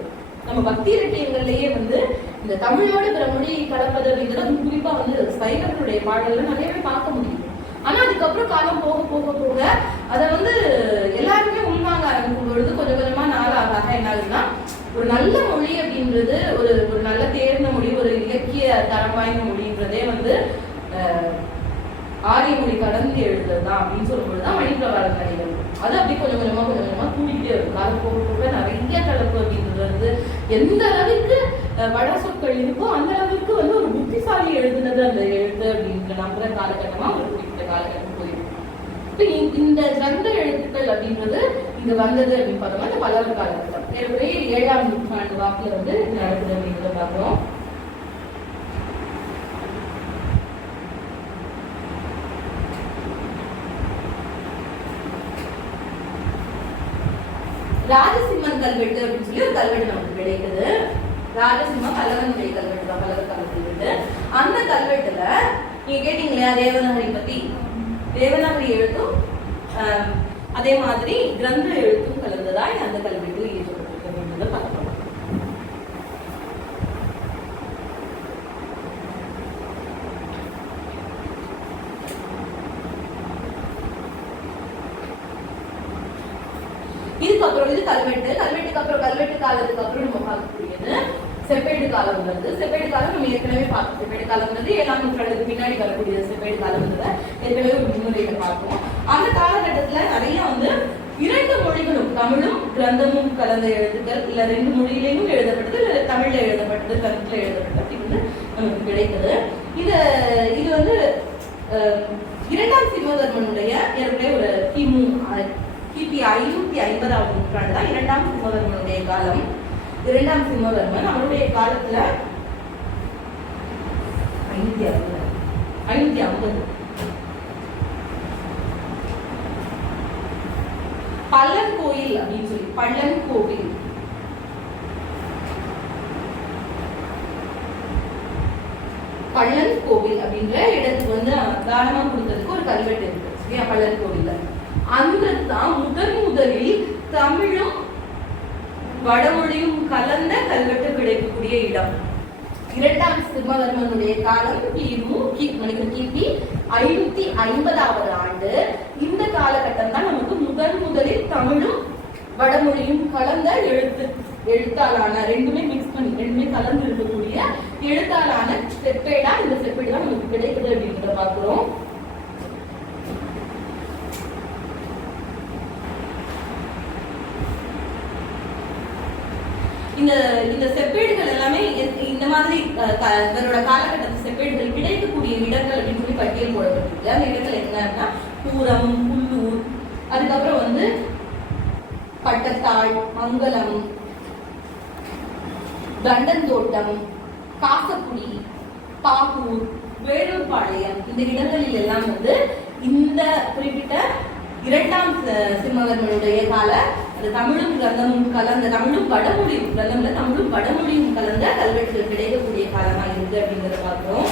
நம்ம பக்தி இலக்கியங்கள்லயே வந்து இந்த தமிழோட பிற மொழி கலப்பது அப்படிங்கிறது குறிப்பா வந்து சைவர்களுடைய பாடல்ல நிறையவே பார்க்க முடியும். ஆனா அதுக்கப்புறம் காலம் போக போக போக அதை வந்து எல்லாருமே உள்வாங்க ஆரம்பிக்கும் பொழுது கொஞ்சம் கொஞ்சமா நாளாக என்ன ஆகுதுன்னா ஒரு நல்ல மொழி அப்படின்றது ஒரு நல்ல தேர்ந்த மொழி, ஒரு இலக்கிய தரம் வாய்ந்த மொழின்றதே வந்து ஆரிய மொழி கடந்து எழுதுதான் அப்படின்னு சொல்லும்பொழுதுதான் மணிப்பிரவாள நடைகள். அது அப்படி கொஞ்சம் கொஞ்சமா கூட்டிகிட்டே இருக்கும். காலம் போக போக நிறைய கலப்பு அப்படின்றது வந்து எந்த அளவுக்கு வட சொற்கள் இருக்கோ அந்த அளவுக்கு வந்து ஒரு புத்திசாலி எழுதுனது அந்த எழுத்து அப்படின்ற நம்புற காலகட்டமா ஒரு குறிப்பிட்ட காலகட்டம் போயிடும். இந்த கிரந்த எழுத்துக்கள் அப்படின்றது இங்க வந்தது அப்படின்னு பார்த்தோம்னா இந்த பல்லவர் காலகட்டம். ஏற்கனவே 7ஆம் நூற்றாண்டு வாக்குல வந்து நடக்குது அப்படின்றத பார்க்கிறோம். ராஜசிம்மன் கல்வெட்டு அப்படின்னு சொல்லி ஒரு கல்வெட்டு நமக்கு கிடைக்குது. ராஜசிம்ம பல்லவனுடைய கல்வெட்டு தான், பல்லவர் கால கல்வெட்டு. அந்த கல்வெட்டுல நீங்க கேட்டீங்களா தேவநாகரி பத்தி, தேவநாகரி எழுத்தும் அதே மாதிரி கிரந்த எழுத்தும் கலந்ததா அந்த கல்வெட்டு இயற்றப்பட்டிருக்கு அப்படின்றத பார்க்கலாம். இதுக்கப்புறம் இது கல்வெட்டுக்கு அப்புறம் கல்வெட்டு காலத்துக்கு அப்புறம் நம்ம பார்க்கக்கூடியது செப்பேடு காலம் வருது. செப்பேடு காலம் நம்ம ஏற்கனவே பார்த்தோம். செப்பேடு காலம் வந்து 7ஆம் நூற்றாண்டுக்கு பின்னாடி வரக்கூடிய செப்பேடு காலம் ஏற்கனவே ஒரு முன்னுரையில பார்த்தோம். அந்த காலகட்டத்துல நிறைய வந்து 2 மொழிகளும் தமிழும் கிரந்தமும் கலந்த எழுத்துக்கள், இல்ல 2 மொழியிலையும் எழுதப்பட்டது, இல்ல தமிழ்ல எழுதப்பட்டது, கிரந்தத்துல எழுதப்பட்டது அப்படி வந்து நமக்கு கிடைத்தது. இது வந்து 2ஆம் சிம்மவர்மனுடைய ஏற்கனவே ஒரு கிபி 550ஆம் நூற்றாண்டு தான் 2ஆம் சிம்மவர்மனுடைய காலம். 2ஆம் சிம்மவர்மன் அவருடைய காலத்துல 550 பல்லன் கோயில் அப்படின்னு சொல்லி பல்லன் கோவில் பள்ளன் கோவில் அப்படின்ற இடத்துக்கு வந்து தானமா கொடுத்ததுக்கு ஒரு கல்வெட்டு இருக்கு சரியா, பள்ளன் கோவில்ல. அங்க தான் முதலில் தமிழும் வடமொழியும் கலந்த கல்வெட்டு கிடைக்கக்கூடிய இடம். 2ஆம் சிம்மவர்மனுடைய காலம் கிபி 550ஆவது ஆண்டு. இந்த காலகட்டம் தான் நமக்கு முதலில் தமிழும் வடமொழியும் கலந்த எழுத்தாலான ரெண்டுமே மிக்ஸ் பண்ணி ரெண்டுமே கலந்து இருக்கக்கூடிய எழுத்தாலான செப்பேடா இந்த செப்பேடு தான் நமக்கு கிடைக்குது அப்படின்றத பாக்குறோம். இந்த செப்பேடுகள் எல்லாமே இந்த மாதிரி இவரோட காலகட்டத்து செப்பேடுகள் கிடைக்கக்கூடிய இடங்கள் அப்படின்னு சொல்லி பட்டியல் போடப்பட்டிருக்கு. அந்த இடங்கள் என்னன்னா பூரம், புல்லூர், அதுக்கப்புறம் வந்து பட்டத்தாள், மங்கலம், தண்டந்தோட்டம், காசக்குடி, பாகூர், வேலூர்பாளையம் இந்த இடங்களில் எல்லாம் வந்து இந்த குறிப்பிட்ட 2ஆம் சிம்மவர்மனுடைய கால அந்த தமிழும் கிரந்தமும் கலந்த தமிழும் வடமொழியும் கிரந்தம்ல தமிழும் வடமொழியும் கலந்த கல்வெட்டுகள் கிடைக்கக்கூடிய காலமா இருக்கு அப்படிங்கிறத பார்க்கிறோம்.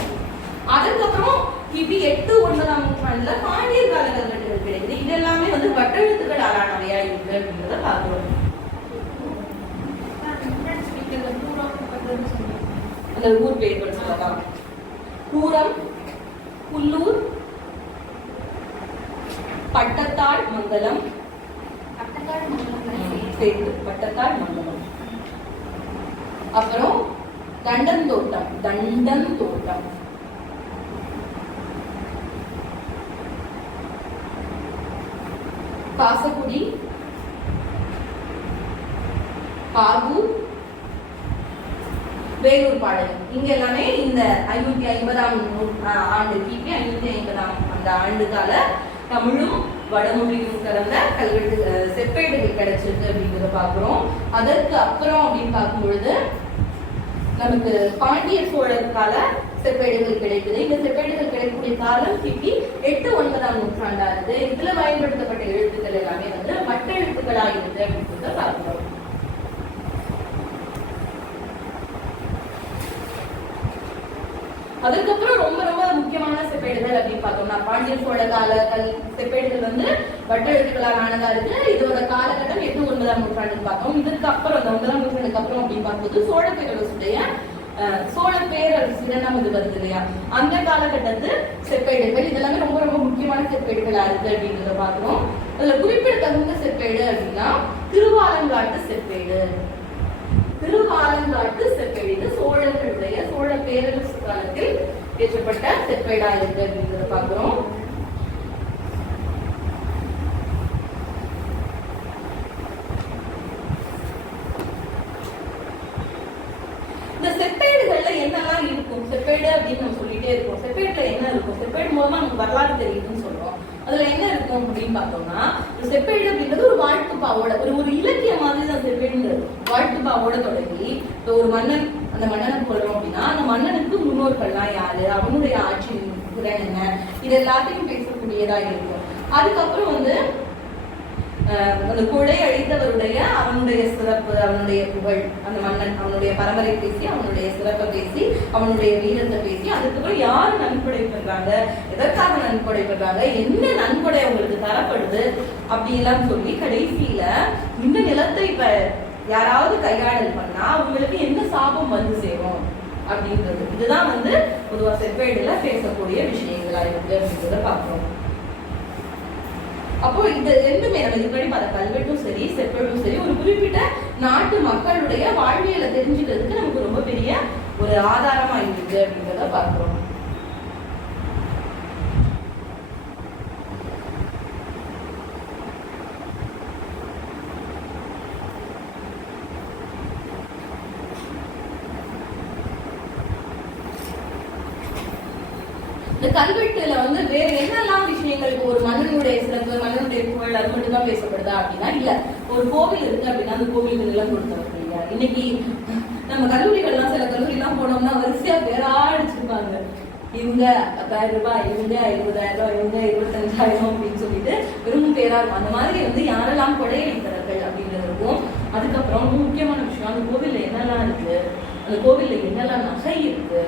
அதுக்கப்புறம் கிபி 8-9ஆம் நூற்றாண்டுல பாண்டியர் கால கல்வெட்டுகள் கிடைக்குது. இது எல்லாமே வந்து வட்டெழுத்துக்கள் ஆளானவையா இருக்கு அப்படிங்கிறத பார்க்கிறோம். அந்த ஊர் பேர் சொல்லலாம். பூரம், புல்லூர், பட்டத்தாள், மங்கலம், பட்டத்தாள், மங்கலம், அப்புறம் தண்டந்தோட்டம், காசக்குடி, பாகூர், வேலூர்பாளையம் இங்க எல்லாமே இந்த 550ஆம் ஆண்டு கிபி 550ஆம் அந்த ஆண்டு கால தமிழும் வடமொழியும் கலந்த கல்வெட்டு செப்பேடுகள் கிடைச்சிருக்கு அப்படிங்கிறத பாக்குறோம். அதற்கு அப்புறம் அப்படின்னு பார்க்கும் பொழுது நமக்கு பாண்டிய சோழர் கால செப்பேடுகள் கிடைக்குது. இந்த செப்பேடுகள் கிடைக்கக்கூடிய காலம் கிபி 8-9ஆம் நூற்றாண்டா இருக்கு. இதுல பயன்படுத்தப்பட்ட எழுத்துக்கள் எல்லாமே வந்து மற்ற எழுத்துக்களா இருக்கு அப்படின்றத பார்க்கிறோம். அதுக்கப்புறம் ரொம்ப ரொம்ப முக்கியமான செப்பேடுகள் அப்படின்னு பார்த்தோம்னா பாண்டியர் சோழ கால செப்பேடுகள் வந்து வட்ட எழுத்துக்களால் ஆனதா இருக்கு. இதோட காலகட்டம் 8-9ஆம் நூற்றாண்டுன்னு பார்த்தோம். இதுக்கு அப்புறம் அந்த 9ஆம் நூற்றாண்டுக்கு அப்புறம் அப்படின்னு பார்க்கும்போது சோழ பேரரசுடைய சோழ பேரரசு 2ஆம் இது வருது இல்லையா, அந்த காலகட்டத்து செப்பேடுகள் இதெல்லாமே ரொம்ப ரொம்ப முக்கியமான செப்பேடுகளா இருக்கு அப்படின்றத பார்க்கிறோம். அதுல குறிப்பிடத்தகுந்த செப்பேடு அப்படின்னா திருவாலங்காட்டு செப்பேடு. திருவாலங்காட்டு செப்பேடு இது சோழர்களுடைய சோழ பேரரசு காலத்தில் ஏற்றப்பட்ட செப்பேடா இருக்கு அப்படின்றத பார்க்கிறோம். இந்த செப்பேடுகள்ல என்னெல்லாம் இருக்கும், செப்பேடு அப்படின்னு நம்ம சொல்லிட்டே இருக்கோம். செப்பேடுல என்ன இருக்கும், செப்பேடு மூலமா நமக்கு வரலாறு தெரியுதுன்னு சொல்றோம். அதுல என்ன இருக்கும் அப்படின்னு பார்த்தோம்னா செப்பேடு அப்படின்றது ஒரு வாழ்த்துப்பாவோட ஒரு இலக்கிய மாதிரி தான் செப்பேடுங்கிறது. வாழ்த்துப்பாவோட தொடங்கி இப்போ ஒரு மன்னன், அந்த மன்னனை சொல்றோம் அப்படின்னா அந்த மன்னனுக்கு முன்னோர்கள்லாம் யாரு, அவனுடைய ஆட்சி திறன் என்ன, இது எல்லாத்தையும் பேசக்கூடியதா இருக்கும். அதுக்கப்புறம் வந்து அந்த கொடை அழித்தவருடைய அவனுடைய சிறப்பு, அவனுடைய புகழ், அந்த மன்னன் அவனுடைய பரம்பரை பேசி அவனுடைய சிறப்பை பேசி அவனுடைய வீரத்தை பேசி அதுக்கப்புறம் யார் நன்கொடை பெறாங்க, எதற்காக நன்கொடை பெறாங்க, என்ன நன்கொடை அவங்களுக்கு தரப்படுது அப்படி எல்லாம் சொல்லி கடைசியில இந்த நிலத்தை இப்ப யாராவது கையாடல் பண்ணா அவங்களுக்கு என்ன சாபம் வந்து சேரும் அப்படின்றது. இதுதான் வந்து பொதுவா செப்பேடுல பேசக்கூடிய விஷயங்களா இருக்கு அப்படின்றத பாக்குறோம். அப்போ இந்த ரெண்டுமே நம்ம இதுபடி பார்த்த கல்வெட்டும் சரி செப்பேடும் சரி ஒரு குறிப்பிட்ட நாட்டு மக்களுடைய வாழ்வியலை தெரிஞ்சுக்கிறதுக்கு நமக்கு ரொம்ப பெரிய ஒரு ஆதாரமா இருக்கு அப்படின்றத பார்க்கிறோம். இந்த கல்வெட்டுல வந்து வேற என்னெல்லாம் விஷயங்கள், ஒரு மன்னனுடைய சிறப்பு, மன்னனுடைய புகழ் அது மட்டும் தான் பேசப்படுதா அப்படின்னா இல்ல. ஒரு கோவில் இருக்கு அப்படின்னா அந்த கோவிலுக்கு நிலம் கொடுத்தவர்கள் இல்லையா. இன்னைக்கு நம்ம கல்லூரிகள்லாம் சில கல்லூரிலாம் போனோம்னா வரிசையா பேரா அடிச்சிருப்பாங்க. இவங்க 10,000 ரூபாய், இவங்க 20,000 ரூபாய், இவங்க 25,000 அப்படின்னு சொல்லிட்டு வெறும் பேரா இருக்கும். அந்த மாதிரி வந்து யாரெல்லாம் கொடையளித்தார்கள் அப்படின்றது இருக்கும். அதுக்கப்புறம் முக்கியமான விஷயம், அந்த கோவில்ல என்னெல்லாம் இருக்கு, அந்த கோவில்ல என்னெல்லாம் நகை இருக்கு,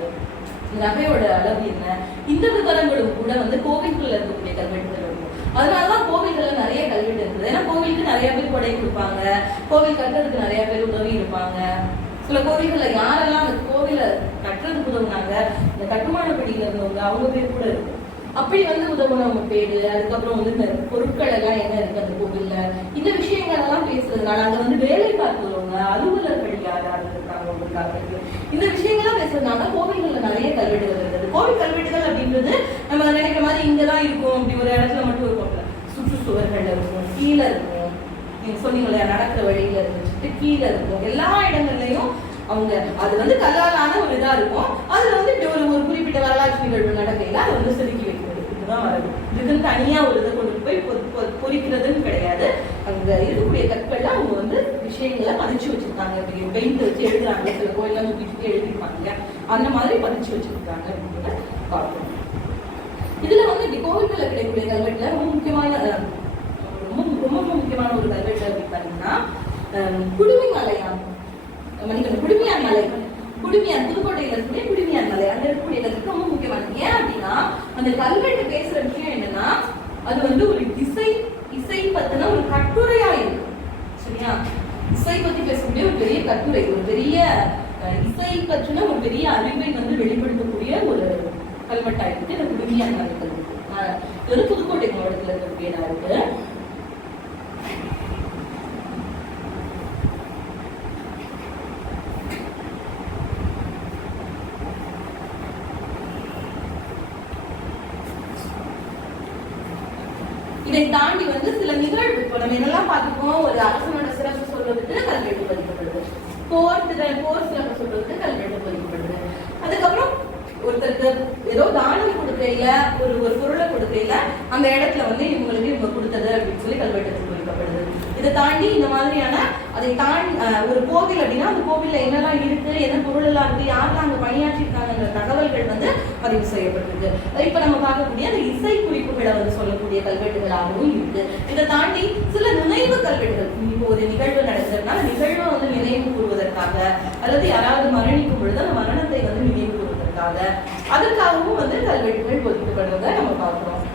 நகையோட அளவு என்ன, இந்த விவரங்களும் கூட வந்து கோவில்கள்ல இருக்கக்கூடிய கல்வெட்டுகள் இருக்கும். அதனாலதான் கோவில்கள்ல நிறைய கல்வெட்டு இருக்குது. ஏன்னா கோவிலுக்கு நிறைய பேர் கொடை கொடுப்பாங்க, கோவில் கட்டுறதுக்கு நிறைய பேர் உதவி இருப்பாங்க. சில கோவில்கள்ல யாரெல்லாம் அந்த கோவிலை கட்டுறதுக்கு உதவுனாங்க, இந்த கட்டுமான பணியில இருந்தவங்க அவங்க பேர் கூட இருக்கும். அப்படி வந்து உதவுனவங்க பேரு, அதுக்கப்புறம் வந்து இந்த பொருட்கள் எல்லாம் என்ன இருக்கு அந்த கோவில்ல, இந்த விஷயங்கள் எல்லாம் பேசுறதுனால அங்க வந்து வேலை பார்க்கிறவங்க அலுவலர்கள் யாராவது இருக்காங்க உங்களுக்கு, இந்த விஷயங்கள்லாம் பேசுறதுனால கோவில்கள்ல நிறைய கல்வெட்டுகள் இருக்குது. கோவில் கல்வெட்டுகள் அப்படின்றது நம்ம நினைக்கிற மாதிரி இங்கதான் இருக்கும், அப்படி ஒரு இடத்துல மட்டும் இருக்கும். சுற்றுச்சுவர்கள் இருக்கும், கீழே இருக்கும், நீங்க சொன்னீங்களா நடக்கிற வழியில இருந்துச்சுட்டு கீழே இருக்கும், எல்லா இடங்கள்லயும் அவங்க அது வந்து கல்லாலான ஒரு இதா இருக்கும். அதுல வந்து இப்படி ஒரு குறிப்பிட்ட வரலாற்று நிகழ்வு நடக்கையில அதை வந்து செதுக்கி வைக்கிறது, இதுதான் வரது. இதுக்குன்னு தனியா ஒரு இதை கொண்டு போய் பொறிக்கிறதுன்னு கிடையாது. அங்க இருக்கக்கூடிய கற்கள்ல அவங்க வந்து விஷயங்களை பதிச்சு வச்சிருக்காங்க. இப்படி பெயிண்ட் வச்சு எழுதுறாங்க, சில கோயிலாம் சுத்தி சுத்தி எழுதிருப்பாங்க, அந்த மாதிரி பதிச்சு வச்சிருக்காங்க அப்படின்றத பார்க்கணும். இதுல வந்து இப்படி கோவில்களை கிடைக்கக்கூடிய கல்வெட்டுல ரொம்ப முக்கியமான ரொம்ப முக்கியமான ஒரு கல்வெட்டு அப்படின்னு பாத்தீங்கன்னா குடுமியான் மலை, குடுமியான் புதுக்கோட்டையில இருக்கக்கூடிய குடுமியான் மலை, அந்த இருக்கக்கூடிய கல்வெட்டு ரொம்ப முக்கியமானது. ஏன் அப்படின்னா அந்த கல்வெட்டு பேசுற விஷயம் என்னன்னா அது வந்து ஒரு இசை பத்தின ஒரு கட்டுரையா இருக்கு. சரியா, இசை பத்தி பேசக்கூடிய ஒரு பெரிய கட்டுரை, ஒரு பெரிய இசை பற்றின ஒரு பெரிய அறிவை வந்து வெளிப்படுத்தக்கூடிய ஒரு கல்வெட்டா இருக்கு இந்த குடுமியான் மலை கல்வெட்டு. இது வந்து புதுக்கோட்டை மாவட்டத்துல இருக்கக்கூடியதா இருக்கு. இதை தாண்டி வந்து சில நிகழ்வு, இப்போ நம்ம என்னெல்லாம் பார்த்துக்கோம், ஒரு அரசனோட சிறப்பு சொல்றதுக்கு கல்வெட்டு பதிக்கப்படுது, போர் சிறப்பு சொல்றதுக்கு கல்வெட்டு பதிக்கப்படுது. அதுக்கப்புறம் ஒருத்தருக்கு ஏதோ தானம் கொடுக்கையில ஒரு பொருளை கொடுக்கையில அந்த இடத்துல வந்து இவங்களுக்கு இவங்க கொடுத்தது அப்படின்னு சொல்லி கல்வெட்டு குறிக்கப்படுது. இதை தாண்டி இந்த மாதிரியான அதை தாண்டி ஒரு கோவில் அப்படின்னா அந்த கோவில்ல என்னெல்லாம் இருக்கு, என்ன பொருள் எல்லாம் இருக்கு, யாரெல்லாம் அங்க பணியாற்றிருக்காங்கன்ற தகவல்கள் வந்து பதிவு செய்யப்பட்டிருக்கு. இப்ப நம்ம பார்க்கக்கூடிய அந்த இசை குறிப்புகளை வந்து சொல்லக்கூடிய கல்வெட்டுகளாகவும் இருக்கு. இதை தாண்டி சில நினைவு கல்வெட்டுகள், இப்போ ஒரு நிகழ்வு நடக்கிறதுனா நிகழ்வை வந்து நினைவு கூறுவதற்காக, அல்லது யாராவது மரணிக்கும் பொழுது அந்த மரணத்தை வந்து நினைவு கூறுவதற்காக, அதற்காகவும் வந்து கல்வெட்டுகள் ஒதுக்கப்படுவதை நம்ம பார்க்கிறோம்.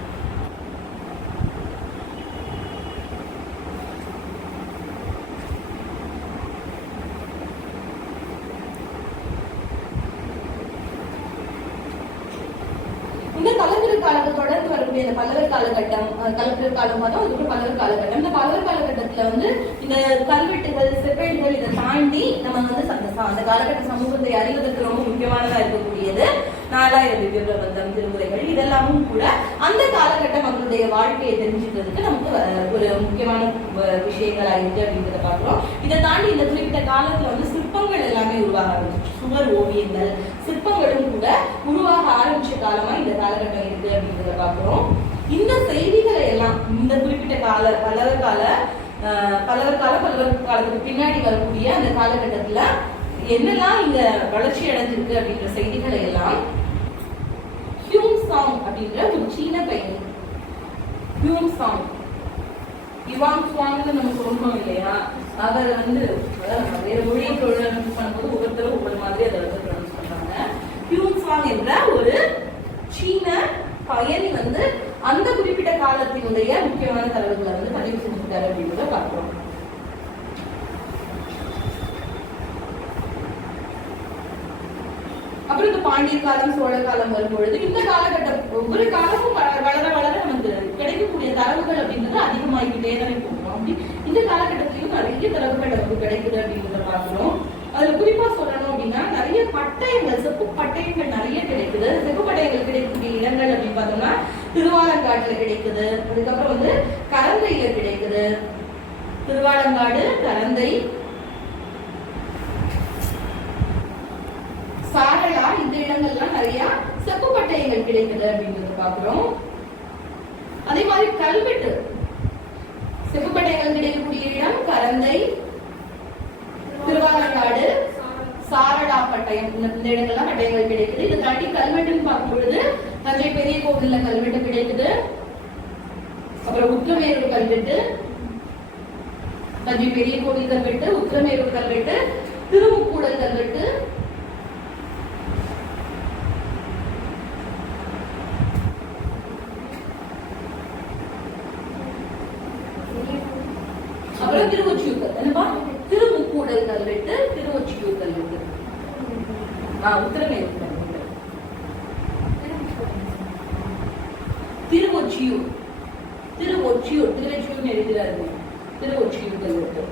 இந்த கலங்கரை காலத்தை தொடர்ந்து வரக்கூடிய இந்த பல்லவர் காலகட்டம், கலங்கரை காலம் பார்த்தோம், அதுக்கப்புறம் பல்லவர் காலகட்டம். இந்த பல்லவர் காலகட்டத்துல வந்து இந்த கல்வெட்டுகள் செப்பேடுகள் இதை தாண்டி நம்ம வந்து அந்த காலகட்ட சமூகத்தை அறிவதற்கு ரொம்ப முக்கியமானதா இருக்கக்கூடியது 4000 திவ்ய பிரபந்தம், திருமுறைகள், இதெல்லாமும் கூட அந்த காலகட்ட மக்களுடைய வாழ்க்கையை தெரிஞ்சுக்கிறதுக்கு நமக்கு ஒரு முக்கியமான விஷயங்களா இருக்கு அப்படின்றத பார்க்கிறோம். இதை தாண்டி இந்த குறிப்பிட்ட காலத்துல வந்து சிற்பங்கள் எல்லாமே உருவாக ஆரம்பிச்சு, சுவர் ஓவியங்கள், சிற்பங்களும் கூட உருவாக ஆரம்பிச்ச காலமா இந்த காலகட்டம் இருக்கு அப்படின்றத பார்க்கிறோம். இந்த செய்திகளை எல்லாம் இந்த குறிப்பிட்ட பல்லவர் காலத்துக்கு பின்னாடி வரக்கூடிய அந்த காலகட்டத்துல என்னெல்லாம் இங்க வளர்ச்சி அடைஞ்சிருக்கு அப்படின்ற செய்திகளை எல்லாம் ஹியூங் சாங் அப்படின்ற ஒரு சீன பையன், ஹியூங் சாங், இவாங் சுவாங்னு நம்ம சொல்றோம் இல்லையா, அவர் வந்து வேற மொழியை ப்ரொனவுன்ஸ் பண்ணும்போது ஒவ்வொருத்தரும் ஒவ்வொரு மாதிரி அதை வந்து ப்ரொனவுன்ஸ் பண்றாங்க. ஹியூங் சாங் என்ற ஒரு சீன பயணி வந்து அந்த குறிப்பிட்ட காலத்தினுடைய முக்கியமான தரவுகளை வந்து பதிவு செஞ்சுட்டாரு அப்படின்றத பார்க்கிறோம். அப்புறம் இந்த பாண்டிய காலம், சோழ காலம் வரும்பொழுது இந்த காலகட்டம் ஒவ்வொரு காலமும் வளர வளர நமக்கு கிடைக்கக்கூடிய தரவுகள் அப்படின்றது அதிகமாகிக்கிட்டே தானே போகும். அப்படி இந்த காலகட்டத்திலையும் நிறைய தரவுகள் நமக்கு கிடைக்குது அப்படின்றத பார்க்கிறோம். அதுல குறிப்பா சொல்லணும் அப்படின்னா நிறைய பட்டயங்கள், செப்பு பட்டயங்கள் நிறைய கிடைக்குது. செப்பு பட்டயங்கள் கிடைக்கக்கூடிய இடங்கள் அப்படின்னு பார்த்தோம்னா திருவாலங்காட்டுல கிடைக்குது, அதுக்கப்புறம் வந்து கரந்தையில கிடைக்குது, திருவாலங்காடு, கரந்தை, சாரலா, இந்த இடங்கள்லாம் நிறைய செப்பு பட்டயங்கள் கிடைக்குது. கிடைக்குது அப்படின்றத பாக்குறோம். அதே மாதிரி கல்வெட்டு செப்புப்பட்டைகள் கிடைக்கக்கூடிய இடம் கரந்தை, திருவாலங்காடு, சாரடா பட்டயம், இந்த இடங்கள்லாம் பட்டயங்கள் கிடைக்குது. இதை தாண்டி கல்வெட்டுன்னு பார்க்கும் பொழுது தஞ்சை பெரிய கோவில்ல கல்வெட்டு கிடைக்குது. அப்புறம் உத்திரமேரூர் கல்வெட்டு, தஞ்சை பெரிய கோவில் கல்வெட்டு, உத்திரமேரூர் கல்வெட்டு, திருமுக்கூடல் கல்வெட்டு, அப்புறம் திருவொற்றியூர் என்னப்பா திருமுக்கூடல் கல்வெட்டு, திருவொற்றியூர் கல்வெட்டு, உத்திரமேரூர் கல்வெட்டு, திருவொற்றியூர் திருவொற்றியூர் திருவொற்றியூர் எழுதுறாரு திருவொற்றியூர் கல்வெட்டு.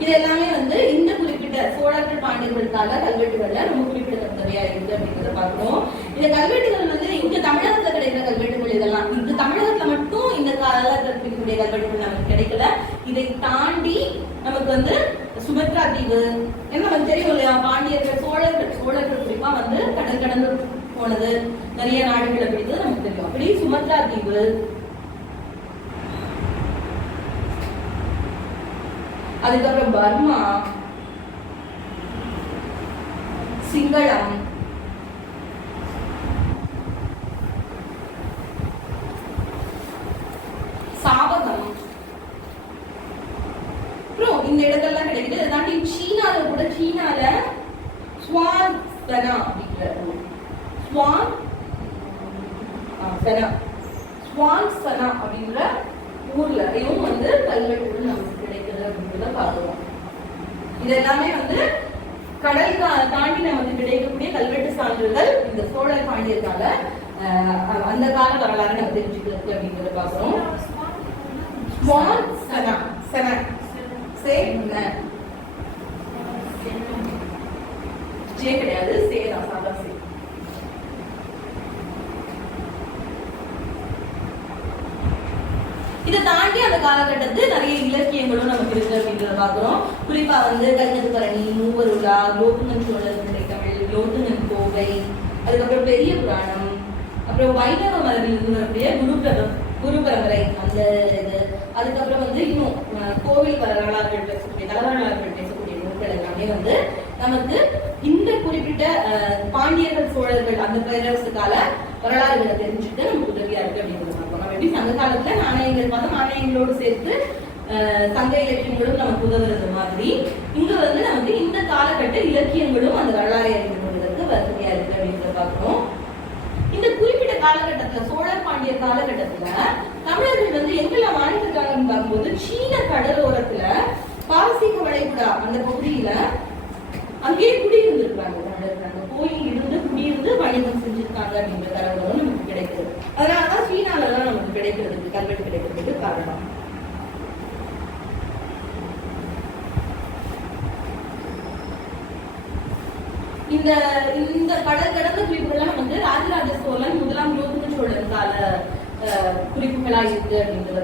இது எல்லாமே வந்து இந்த குறிப்பிட்ட சோழர்கள் பாண்டியர்களுக்காக கல்வெட்டுகள்ல ரொம்ப குறிப்பிடத்தக்கவையா இருக்கு அப்படிங்கிறத பார்க்கணும். இந்த கல்வெட்டுகள் வந்து இங்க தமிழகத்துல கிடைக்கிற கல்வெட்டுகள் இதெல்லாம் இந்த தமிழகத்துல மட்டும் இந்த காலகட்டத்திற்குரிய கல்வெட்டுகள் நமக்கு கிடைக்கல. இதை தாண்டி நமக்கு வந்து சுமத்ரா தீவு, ஏன்னா நமக்கு தெரியும் இல்லையா, பாண்டியர்கள் சோழர்கள் குறிப்பா வந்து கடல் கடந்து போனது, நிறைய நாடுகளை பிடித்தது நமக்கு தெரியும். அப்படி சுமத்ரா தீவு, அதுக்கப்புறம் பர்மா, சிங்களம், சாவகம், அப்புறம் இந்த இடங்கள்லாம் கிடைக்குது. இதை தாண்டி சீனால கூட சீனால ஸ்வான் சனா அப்படிங்கிற ஸ்வான் சனா அப்படிங்கிற ஊர்லயும் வந்து கல்வெட்டுகள் நமக்கு கிடைக்குது அப்படின்றத பார்க்கிறோம். இது எல்லாமே வந்து கடல் தாண்டி நமக்கு கிடைக்கக்கூடிய கல்வெட்டு சான்றுகள் இந்த சோழர் பாண்டியர்கால அந்த கால வரலாறு நம்ம தெரிஞ்சுக்கிறது அப்படின்றத பார்க்கிறோம். ஸ்வான் சனா சனா ஜே கிடையாது, சேதா சாதா சே. இதை தாண்டி அந்த காலகட்டத்தில் நிறைய இலக்கியங்களும் நமக்கு இருக்கு அப்படின்றத பாக்குறோம். குறிப்பா வந்து கல்கத்துப்பரணி, மூவருலா, லோட்டுங்கன் சோழர் தமிழ், லோட்டுங்கன் கோவை, அதுக்கப்புறம் பெரிய புராணம், அப்புறம் வைணவ மரபில் இருந்து வரக்கூடிய குரு பரம்பரை அந்த இது, அதுக்கப்புறம் வந்து இன்னும் கோவில் வரலாறுகள் பேசக்கூடிய தலவரலாறுகள் பேசக்கூடிய நூல்கள் எல்லாமே வந்து நமக்கு இந்த குறிப்பிட்ட பாண்டியர்கள் சோழர்கள் அந்த பேரரசு கால வரலாறுகளை தெரிஞ்சுட்டு நமக்கு உதவியா இருக்கு அப்படிங்கிறது பார்ப்போம். நம்ம எப்படி சங்க காலத்துல நாணயங்கள் பார்த்தோம், நாணயங்களோடு சேர்த்து சங்க இலக்கியங்களும் நமக்கு உதவுறது மாதிரி இங்க வந்து நமக்கு இந்த காலகட்ட இலக்கியங்களும் அந்த வரலாறை அறிந்து கொள்வதற்கு வசதியா இருக்கு அப்படின்றத பார்க்கணும். இந்த குறிப்பிட்ட காலகட்டத்துல சோழர் பாண்டிய காலகட்டத்துல தமிழர்கள் வந்து எங்கெல்லாம் வாழ்ந்துருக்காங்கன்னு பார்க்கும்போது சீன கடலோரத்துல பாரசீக வளைகுடா அந்த பகுதியில அங்கேயே குடியிருந்திருக்காங்க தமிழர்கள். போய் இருந்து குடியிருந்து வணிகம் செஞ்சிருக்காங்க அப்படின்ற தகவலும் நமக்கு கிடைக்கிறது. அதனாலதான் சீனாலதான் நமக்கு கிடைக்கிறதுக்கு கல்வெட்டு கிடைக்கிறதுக்கு காரணம். இந்த கடல் கடந்த குறிப்புகள்லாம் வந்து ராஜராஜ சோழன் முதலாம் லோகும சோழன் கால குறிப்புகளா இருக்கு அப்படின்றத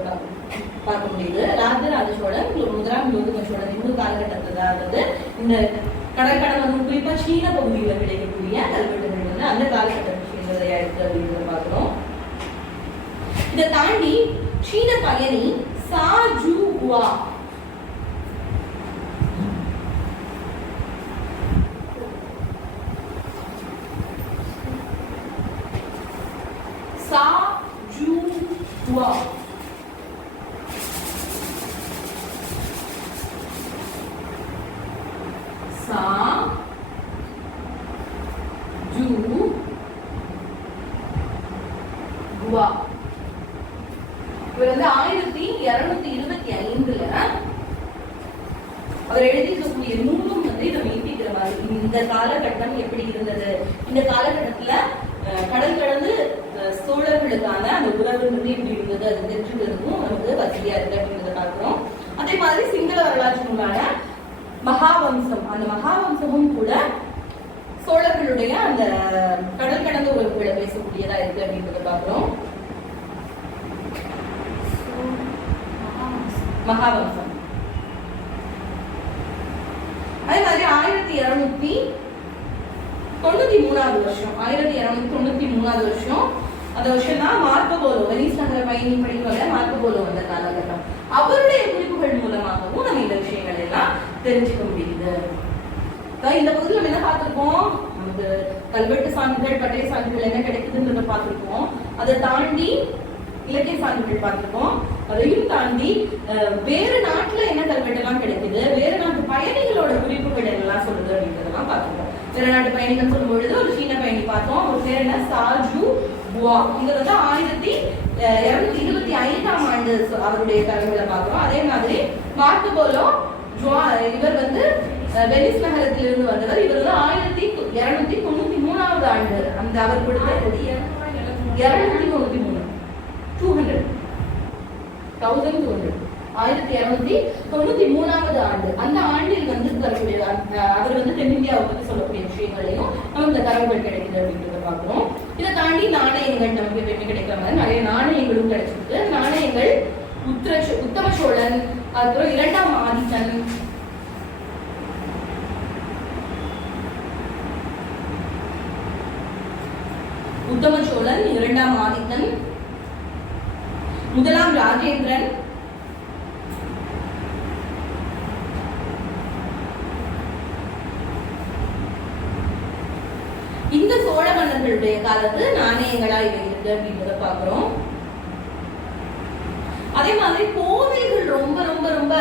பார்க்க முடியுது. ராஜராஜ சோழன் முதலாம் லோகும சோழன் இந்த காலகட்டத்துல, அதாவது இந்த கடல் கடந்த குறிப்பா சீன பகுதியில கிடைக்கக்கூடிய கல்வெட்டுகள் வந்து அந்த காலகட்டத்தை சேர்ந்ததையா இருக்கு அப்படின்றத பார்க்கிறோம். இதை தாண்டி சீன பயணி சா ஜூ ஹுவா இவர் வந்து 1225 அவர் எழுதிக்கக்கூடிய நூலும் வந்து இதை மீட்டிக்கிற மாதிரி இந்த காலகட்டம் எப்படி இருந்தது, இந்த காலகட்டத்துல கடல் கடந்து சோழர்களுக்கான அந்த உறவு எப்படி இருந்தது அது தெரிஞ்சுக்கிறதுக்கும் நமக்கு வசதியா இருக்கு அப்படின்றத பார்க்கிறோம். அதே மாதிரி சிங்கள வரலாற்று நூலான மகாவம்சம், அந்த மகாவம்சமும் கூட சோழர்களுடைய அந்த கடல் கடந்த உறவுகளை பேசக்கூடியதா இருக்கு அப்படின்றத பார்க்கிறோம். மகாவம்சம் அதே மாதிரி 1293 வருஷம் 1293 3வது வருஷம். அந்த வருஷம் தான் மார்க்கோ போலோ, வெனிஸ் நகர பயணி படிக்கிறவங்க மார்க்கோ போலோ வந்த காலகட்டம். அவருடைய குறிப்புகள் மூலமாகவும் நம்ம இந்த விஷயங்கள் எல்லாம் தெரிஞ்சுக்க முடியுது. இந்த பகுதியில் நம்ம என்ன பார்த்திருக்கோம், நமக்கு கல்வெட்டு சான்றுகள், பட்டய சான்றுகள் என்ன கிடைக்குதுன்றத பார்த்திருக்கோம். அதை தாண்டி இலக்கிய சான்றுகள் பார்த்திருக்கோம். அதையும் தாண்டி வேறு நாட்டுல என்ன கல்வெட்டு எல்லாம் கிடைக்குது, வேறு நாட்டு பயணிகளோட குறிப்புகள் எல்லாம் சொல்லுது அப்படின்றதெல்லாம் பார்த்திருக்கோம். வேற நாட்டு பயணிகள் சொல்லும் பொழுது ஒரு சீன பயணி பார்த்தோம். அவர் பேர் என்ன, சாஜு புவா. இவர் வந்து 1225ஆம் ஆண்டு அவருடைய தகவலை பார்க்கிறோம். அதே மாதிரி மார்க்கோ போலோ இவர் வந்து வெனிஸ் நகரத்திலிருந்து வந்தவர். இவர் வந்து 1293ஆவது ஆண்டு அந்த அவர் கொடுத்த 1293வது ஆண்டு. அந்த ஆண்டில் வந்து தரக்கூடிய அவர் வந்து தென்னிந்தியாவை பற்றி சொல்லக்கூடிய விஷயங்களையும் நமக்கு இந்த தரவுகள் கிடைக்குது அப்படின்றத பார்க்கிறோம். இதை தாண்டி நாணயங்கள் நமக்கு எப்பயுமே கிடைக்கிற மாதிரி நிறைய நாணயங்களும் கிடைச்சிருக்கு. நாணயங்கள் உத்தம சோழன், அதுக்கப்புறம் 2ஆம் ஆதித்தன், உத்தம சோழன், 2ஆம் ஆதித்தன், 1ஆம் ராஜேந்திரன், இந்த சோழ மன்னர்களுடைய காலத்து நாணயங்களா இவை இருக்கு அப்படின்றத பாக்குறோம். அதே மாதிரி கோவில்கள் ரொம்ப ரொம்ப ரொம்ப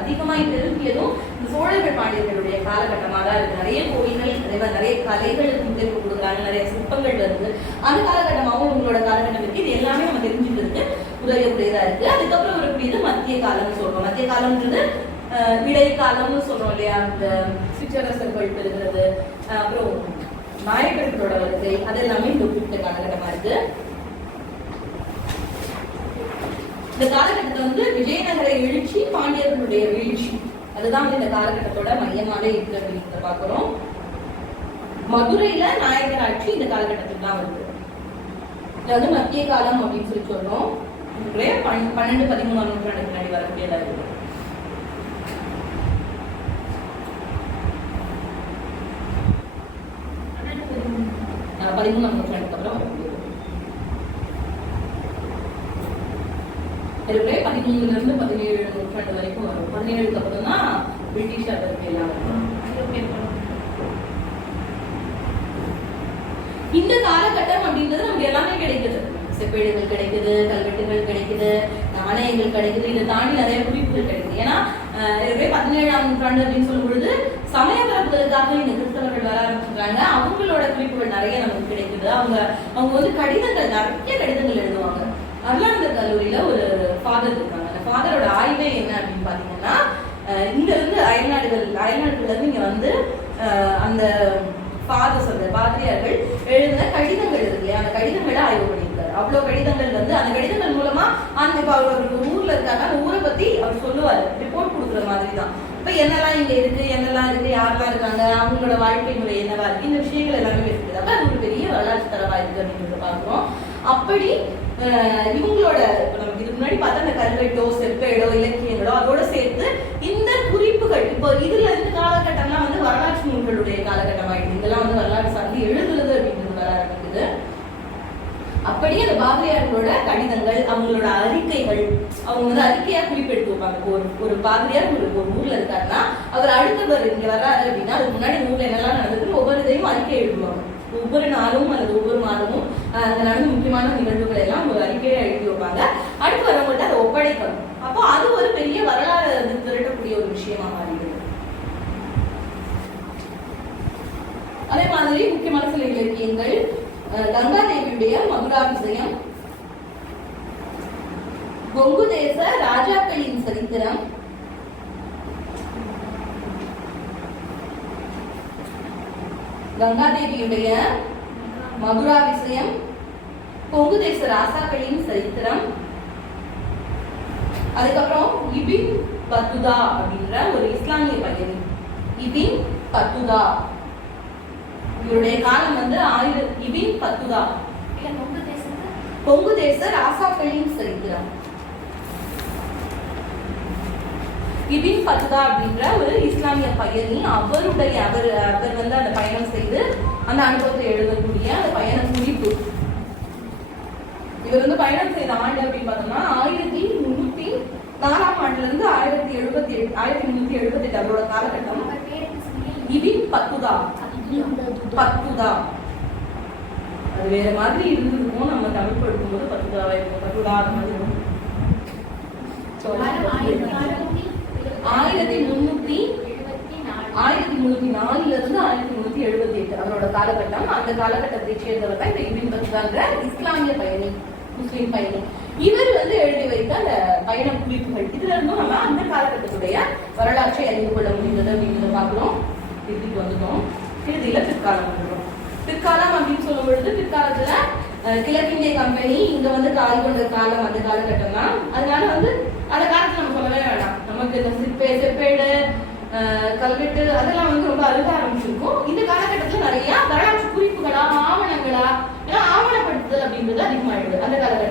அதிகமாய் பெருகியதும் இந்த சோழர்கள் பாண்டியர்களுடைய காலகட்டமாக தான் இருக்கு. நிறைய கோவில்கள், அதே மாதிரி நிறைய கலைகளுக்கு முக்கியத்துவம் கொடுக்குறாங்க, நிறைய சிற்பங்கள் வருது. அந்த காலகட்டமாகவும் உங்களோட காலகட்டம் இருக்கு. இது எல்லாமே நம்ம தெரிஞ்சுக்கிறதுக்கு உதவியக்கூடியதா இருக்கு. அதுக்கப்புறம் வரக்கூடியது மத்திய காலம்னு சொல்றோம். மத்திய காலம்ன்றது இடைக்காலம்னு சொல்றோம் இல்லையா, அந்த சிற்றரசர்கள் பெறுகிறது, அப்புறம் நாயக்கர்களோட வருகை, அதெல்லாமே இந்த குறிப்பிட்ட காலகட்டமா இருக்கு. இந்த காலகட்டத்தை வந்து விஜயநகர எழுச்சி, பாண்டியர்களுடைய வீழ்ச்சி, அதுதான் வந்து இந்த காலகட்டத்தோட மையமாக இருக்கு அப்படின்றத பாக்குறோம். மதுரையில நாயக்கர் ஆட்சி இந்த காலகட்டத்துக்கு தான் வருது. இது வந்து மத்திய காலம் அப்படின்னு சொல்லி சொல்றோம். 12-13ஆம் நூற்றாண்டுக்கு முன்னாடி வரக்கூடியதா இருக்கு. பதிமூணாம் நூற்றாண்டுக்கு அப்புறம் வரக்கூடியது. 13ல இருந்து 17 நூற்றாண்டு வரைக்கும் வரும். 17க்கு அப்புறம் தான் பிரிட்டிஷ் அதற்கு எல்லாம் வரும். இந்த காலகட்டம் அப்படின்றது நமக்கு எல்லாமே கிடைக்குது. செப்பேடுகள் கிடைக்குது, கல்வெட்டுகள் கிடைக்குது, நாணயங்கள் கிடைக்குது. இதை தாண்டி நிறைய குறிப்புகள் கிடைக்குது. ஏன்னா 17ஆம் நூற்றாண்டு அப்படின்னு சொல்லும் பொழுது சமய பரப்புதலுக்காக இந்த கிறிஸ்தவர்கள் வர ஆரம்பிச்சுட்டாங்க. அவங்களோட குறிப்புகள் நிறைய நமக்கு கிடைக்குது. அவங்க வந்து கடிதங்கள், நிறைய கடிதங்கள் எழுதுவாங்க. அருளானந்தர் கல்லூரியில ஒரு ஃபாதர் இருக்காங்க. அந்த ஃபாதரோட ஆய்வே என்ன அப்படின்னு பாத்தீங்கன்னா, இங்க இருந்து அயல்நாடுகள்ல இருந்து இங்க வந்து அந்த ஃபாதர்ஸ், அந்த பாதிரியார்கள் எழுதின கடிதங்கள் இருக்கு இல்லையா, அந்த கடிதங்களை ஆய்வு பண்ணியிருக்காரு. அவ்வளவு கடிதங்கள் வந்து அந்த கடிதங்கள் மூலமா அந்த அவருக்கு ஊர்ல இருக்காங்க, அந்த ஊரை பத்தி அவர் சொல்லுவாரு, ரிப்போர்ட் கொடுக்குற மாதிரி தான். இப்ப என்னெல்லாம் இங்க இருக்கு, என்னெல்லாம் இருக்கு, யாரெல்லாம் இருக்காங்க, அவங்களோட வாழ்க்கை முறை என்னவா இருக்கு, இந்த விஷயங்கள் எல்லாமே இருக்குது. அப்ப அது ஒரு பெரிய வரலாற்று தரவா இருக்கு அப்படின்றத பார்க்கிறோம். அப்படி இவங்களோட நமக்கு இதுக்கு முன்னாடி பார்த்தா அந்த கல்வெட்டோ, செப்பேடோ, இலக்கியங்களோ அதோட சேர்த்து இந்த குறிப்புகள், இப்போ இதுல இருந்து காலகட்டம்லாம் வந்து வரலாற்று நூல்களுடைய காலகட்டம் ஆயிடுது. இதெல்லாம் வந்து வரலாற்று சார்ந்து எழுதுறது அப்படின்றது வர ஆரம்பிக்குது. அப்படியே அந்த பாதிரியார்களோட கடிதங்கள், அவங்களோட அறிக்கைகள், அவங்க வந்து அறிக்கையா குறிப்பெடுத்து வைப்பாங்க. ஒரு பாதிரியார் ஒரு ஊர்ல இருக்காருன்னா அவர் அடுத்தவர் இங்க வர்றாரு அப்படின்னா அதுக்கு முன்னாடி ஊர்ல என்னெல்லாம் நடந்தது ஒவ்வொரு இதையும் அறிக்கை எழுதுவாங்க. ஒவ்வொரு நாளும் அல்லது ஒவ்வொரு மாதமும் அந்த நடந்த முக்கியமான நிகழ்வுகள் எல்லாம் ஒரு அறிக்கையை எழுதி வைப்பாங்க. அடுத்து வரவங்கள்ட்ட அதை ஒப்படைக்கணும். அப்போ அது ஒரு பெரிய வரலாறு திரட்டக்கூடிய ஒரு விஷயமா மாறிடுது. அதே மாதிரி முக்கியமான சில இலக்கியங்கள், கங்காதேவியுடைய மதுராபிஷேகம், கொங்கு தேச ராஜாக்களின் சரித்திரம், கங்காதேவியுடைய மதுராபிஷேகம், கொங்கு தேச ராசாக்களின் சரித்திரம், அதுக்கப்புறம் இபின் பத்துதா அப்படின்ற ஒரு இஸ்லாமிய பையன். இபின் பத்துதா, இவருடைய காலம் வந்து இபின் பத்துதா, கொங்கு தேச ராசாக்களின் சரித்திரம். இபின் பத்துதா அப்படின்ற ஒரு இஸ்லாமிய பயணி, அவர் வந்து அந்த பயணம் செய்து அந்த அனுபவத்தை எழுதக்கூடிய அந்த பயண குறிப்பு இவர் வந்து பயணம் செய்த ஆண்டு அப்படின்னு பார்த்தோம்னா 1304 ஆண்டுல இருந்து 1378 அவரோட காலகட்டம். அவர் பேர் என்ன சொன்னீங்க? இபின் பத்துதா. பத்துதா அது வேற மாதிரி இருந்திருக்கும், நம்ம தமிழ் படிக்கும்போது பத்துதாவா இருக்கும். பத்துதா அந்த மாதிரி இருக்கும். காலம் 1304 இருந்து 1378 அவரோட காலகட்டம். அந்த காலகட்டத்தை சேர்ந்தவர் தான் இந்த இபின் பத்துதான்ற இஸ்லாமிய பயணி, முஸ்லிம் பயணி. இவர் வந்து எழுதி வைத்த அந்த பயண குறிப்புகள், இதுல இருந்தும் நம்ம அந்த காலகட்டத்துடைய வரலாற்றை அறிந்து கொள்ள முடிந்தது அப்படின்றத பார்க்கிறோம். இறுதிக்கு வந்துட்டோம். இறுதியில பிற்காலம் வந்துடும். பிற்காலம் அப்படின்னு சொல்லும் பொழுது பிற்காலத்துல கிழக்கிந்திய கம்பெனி இங்க வந்து கால் கொண்ட காலம் அந்த காலகட்டம் தான். அதனால வந்து அந்த காலத்துல நம்ம சொல்லவே வேண்டாம், நமக்கு இந்த செப்பேடு கல்வெட்டு அதெல்லாம் வந்து ரொம்ப அருக ஆரம்பிச்சிருக்கும். இந்த காலகட்டத்துல நிறைய வரலாற்று குறிப்புகளா ஆவணங்களா ஏன்னா ஆவணப்படுத்துதல் அப்படின்றது அதிகமாயிடுது அந்த காலகட்டம்.